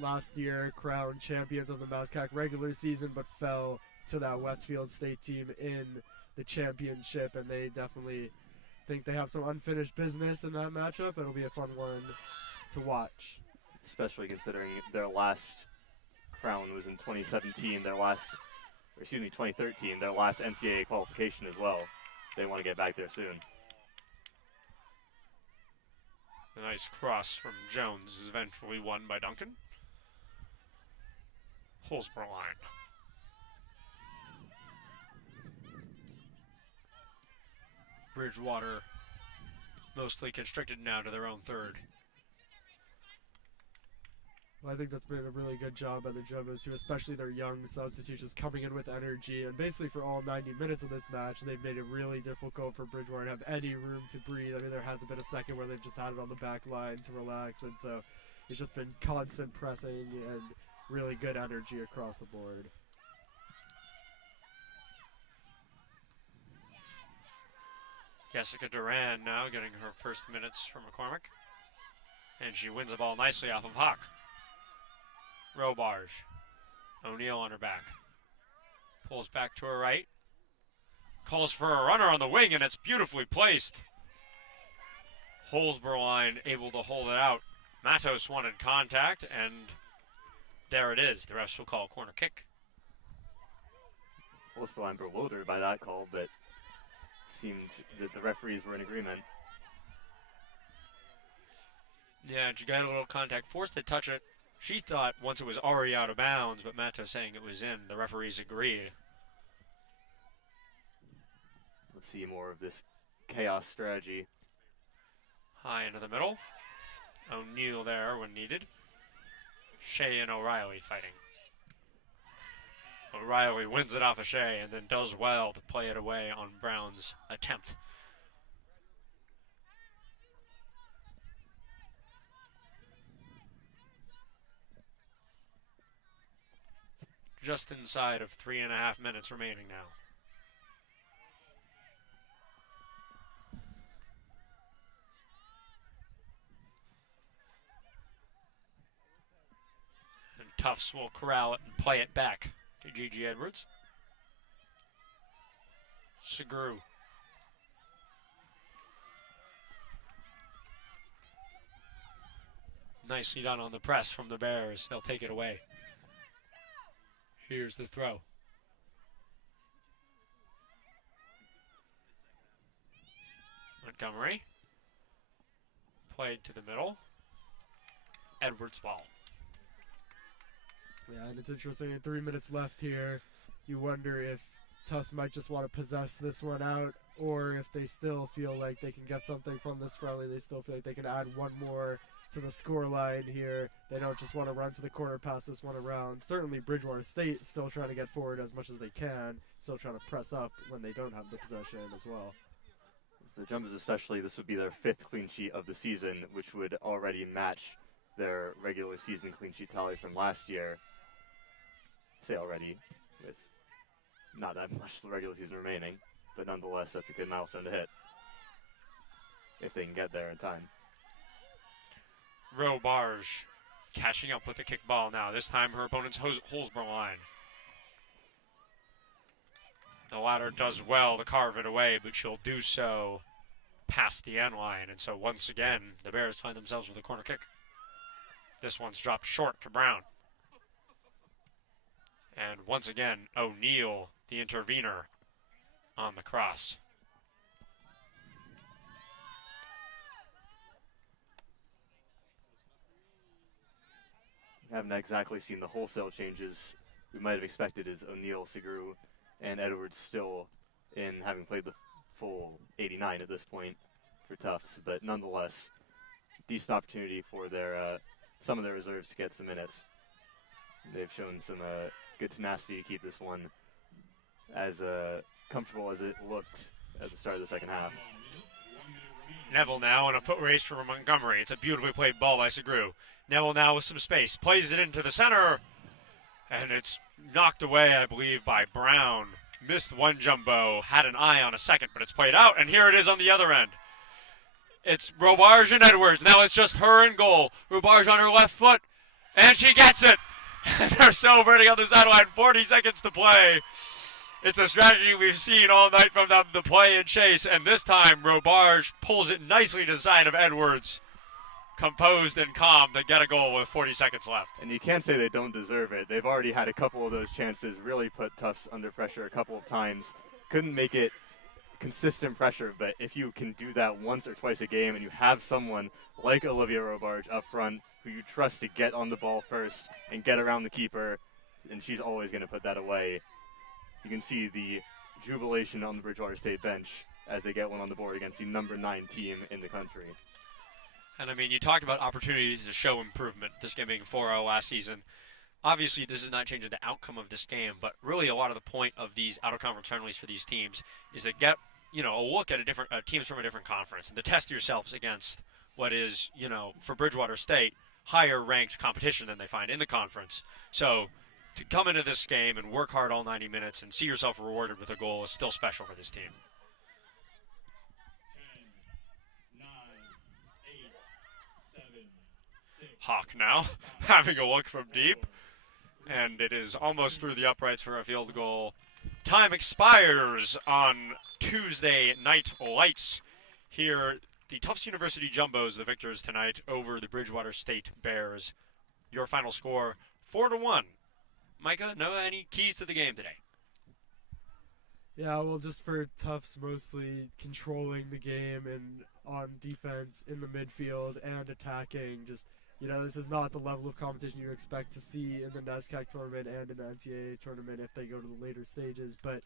last year crowned champions of the NESCAC regular season, but fell to that Westfield State team in the championship, and they definitely think they have some unfinished business in that matchup. It'll be a fun one to watch. Especially considering their last crown was in 2017, 2013, their last NCAA qualification as well. They want to get back there soon. A nice cross from Jones is eventually won by Duncan. Holsborough line. Bridgewater mostly constricted now to their own third. Well, I think that's been a really good job by the Jumbos, too, especially their young substitutions coming in with energy. And basically for all 90 minutes of this match, they've made it really difficult for Bridgewater to have any room to breathe. I mean, there hasn't been a second where they've just had it on the back line to relax. And so it's just been constant pressing and really good energy across the board. Jessica Duran now getting her first minutes from McCormick. And she wins the ball nicely off of Hawk. Robarge. O'Neal on her back. Pulls back to her right. Calls for a runner on the wing, and it's beautifully placed. Holsborough line able to hold it out. Matos wanted contact, and there it is. The refs will call a corner kick. Holsborough line bewildered by that call, but seemed that the referees were in agreement. Yeah, she got a little contact, forced to touch it. She thought once it was already out of bounds, but Mato saying it was in. The referees agree. We'll see more of this chaos strategy. High into the middle. O'Neal there when needed. Shea and O'Reilly fighting. O'Reilly wins it off of Shea and then does well to play it away on Brown's attempt. Just inside of 3.5 minutes remaining now. And Tufts will corral it and play it back to Gigi Edwards. Segru. Nicely done on the press from the Bears. They'll take it away. Here's the throw. Montgomery. Played to the middle. Edwards ball. Yeah, and it's interesting. In 3 minutes left here, you wonder if Tufts might just want to possess this one out, or if they still feel like they can get something from this friendly. They still feel like they can add one more to the score line here. They don't just want to run to the corner, pass this one around. Certainly Bridgewater State still trying to get forward as much as they can, still trying to press up when they don't have the possession as well. The Jumbos especially, this would be their 5th clean sheet of the season, which would already match their regular season clean sheet tally from last year. Say already, with not that much the regular season remaining, but nonetheless, that's a good milestone to hit if they can get there in time. Robarge catching up with the kick ball now. This time her opponent's Holsborough line. The latter does well to carve it away, but she'll do so past the end line. And so once again, the Bears find themselves with a corner kick. This one's dropped short to Brown. And once again, O'Neal, the intervener, on the cross. We haven't exactly seen the wholesale changes we might have expected as O'Neal, Segru, and Edwards still in, having played the full 89 at this point for Tufts, but nonetheless, decent opportunity for their some of their reserves to get some minutes. They've shown some good tenacity to keep this one as comfortable as it looked at the start of the second half. Neville now in a foot race for Montgomery. It's a beautifully played ball by Segru. Neville now with some space. Plays it into the center. And it's knocked away, I believe, by Brown. Missed one jumbo. Had an eye on a second, but it's played out. And here it is on the other end. It's Robarge and Edwards. Now it's just her in goal. Robarge on her left foot. And she gets it. They're celebrating on the sideline. 40 seconds to play. It's the strategy we've seen all night from them, the play and chase. And this time, Robarge pulls it nicely to the side of Edwards. Composed and calm to get a goal with 40 seconds left. And you can't say they don't deserve it. They've already had a couple of those chances, really put Tufts under pressure a couple of times. Couldn't make it consistent pressure, but if you can do that once or twice a game and you have someone like Olivia Robarge up front who you trust to get on the ball first and get around the keeper, and she's always going to put that away. You can see the jubilation on the Bridgewater State bench as they get one on the board against the number 9 team in the country. And I mean, you talked about opportunities to show improvement, this game being 4-0 last season. Obviously, this is not changing the outcome of this game, but really a lot of the point of these out-of-conference friendlies for these teams is to get, a look at teams from a different conference and to test yourselves against what is, for Bridgewater State, higher-ranked competition than they find in the conference. So to come into this game and work hard all 90 minutes and see yourself rewarded with a goal is still special for this team. 10, 9, 8, 7, 6. Hawk now having a look from deep. And it is almost through the uprights for a field goal. Time expires on Tuesday night lights. Here, the Tufts University Jumbos, the victors tonight over the Bridgewater State Bears. Your final score, 4-1. Micah, any keys to the game today? Yeah, well, just for Tufts, mostly controlling the game and on defense in the midfield and attacking. Just, this is not the level of competition you expect to see in the NESCAC tournament and in the NCAA tournament if they go to the later stages. But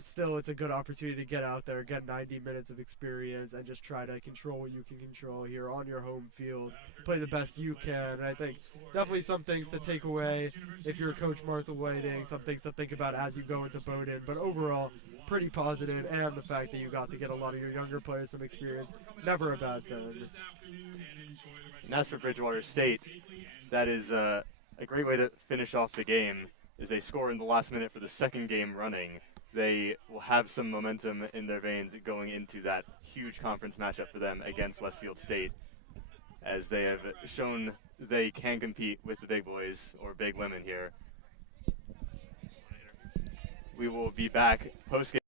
still, it's a good opportunity to get out there, get 90 minutes of experience, and just try to control what you can control here on your home field, play the best you can. And I think definitely some things to take away if you're Coach Martha Whiting, some things to think about as you go into Bowdoin. But overall, pretty positive, and the fact that you got to get a lot of your younger players some experience, never a bad thing. And as for Bridgewater State, that is a great way to finish off the game, is they score in the last minute for the second game running. They will have some momentum in their veins going into that huge conference matchup for them against Westfield State, as they have shown they can compete with the big boys, or big women here. We will be back post-game.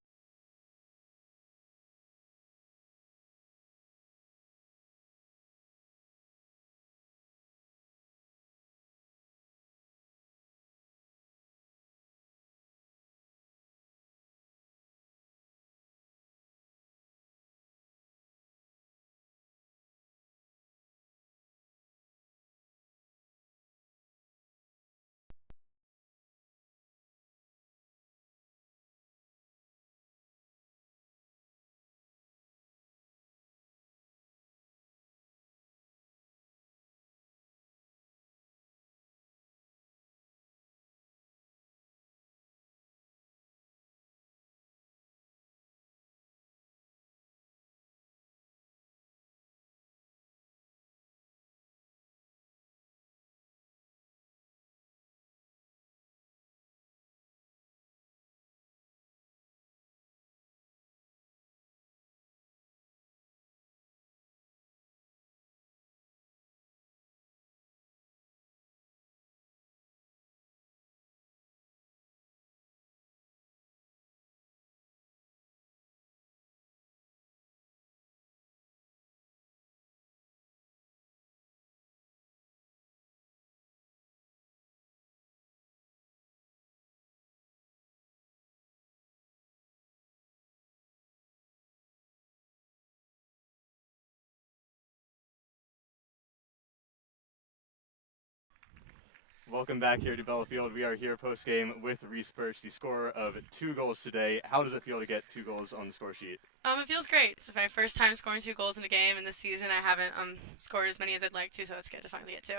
Welcome back here to Bellafield. We are here post-game with Reese Birch, the scorer of 2 goals today. How does it feel to get 2 goals on the score sheet? It feels great. It's my first time scoring 2 goals in a game, and this season I haven't scored as many as I'd like to, so it's good to finally get 2.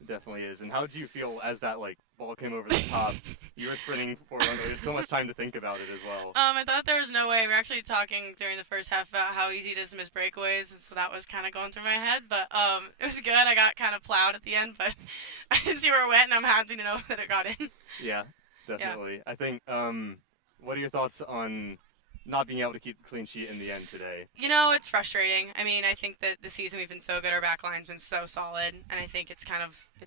It definitely is. And how did you feel as that ball came over the top? You were sprinting for you had so much time to think about it as well. I thought there was no way. We were actually talking during the first half about how easy it is to miss breakaways, so that was kind of going through my head. But it was good. I got kind of plowed at the end, but I didn't see where it went, and I'm happy to know that it got in. Yeah, definitely. Yeah. I think, what are your thoughts on not being able to keep the clean sheet in the end today? It's frustrating. I mean, I think that this season we've been so good. Our back line's been so solid, and I think it's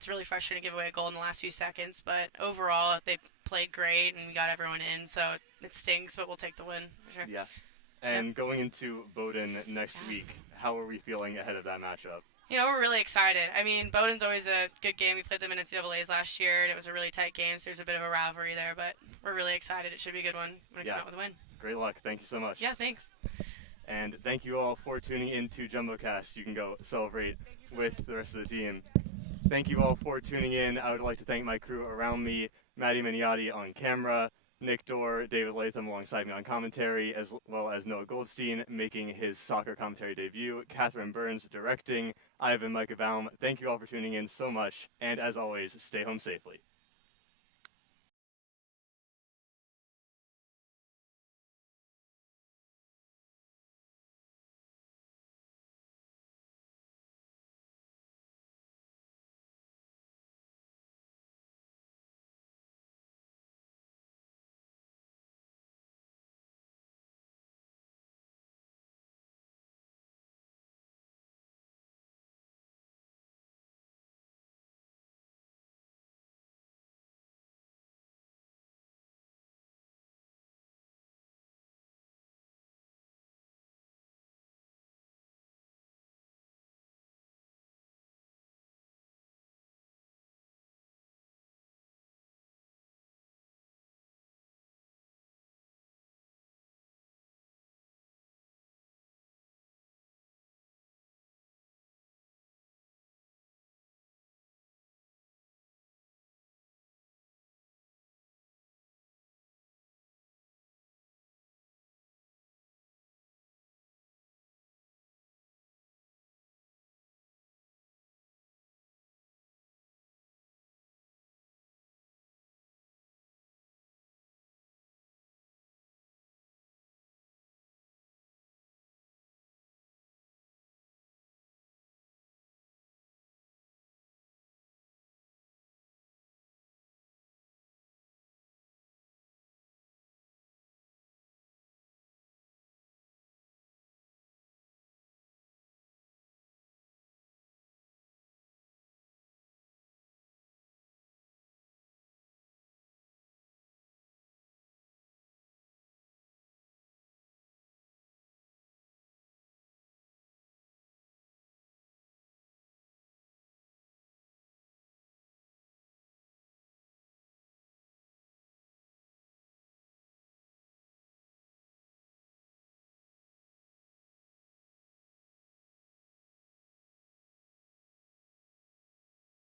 really frustrating to give away a goal in the last few seconds. But overall, they played great, and we got everyone in, so it stings, but we'll take the win for sure. Yeah. And going into Bowdoin next week, how are we feeling ahead of that matchup? We're really excited. I mean, Bowdoin's always a good game. We played them in NCAAs last year, and it was a really tight game, so there's a bit of a rivalry there, but we're really excited. It should be a good one when we come out with a win. Great luck. Thank you so much. Yeah, thanks. And thank you all for tuning into JumboCast. You can go celebrate with the rest of the team. Thank you all for tuning in. I would like to thank my crew around me, Maddie Miniotti on camera, Nick Dohr, David Latham alongside me on commentary, as well as Noah Goldstein making his soccer commentary debut, Catherine Burns directing, I have been Micah Baum. Thank you all for tuning in so much, and as always, stay home safely.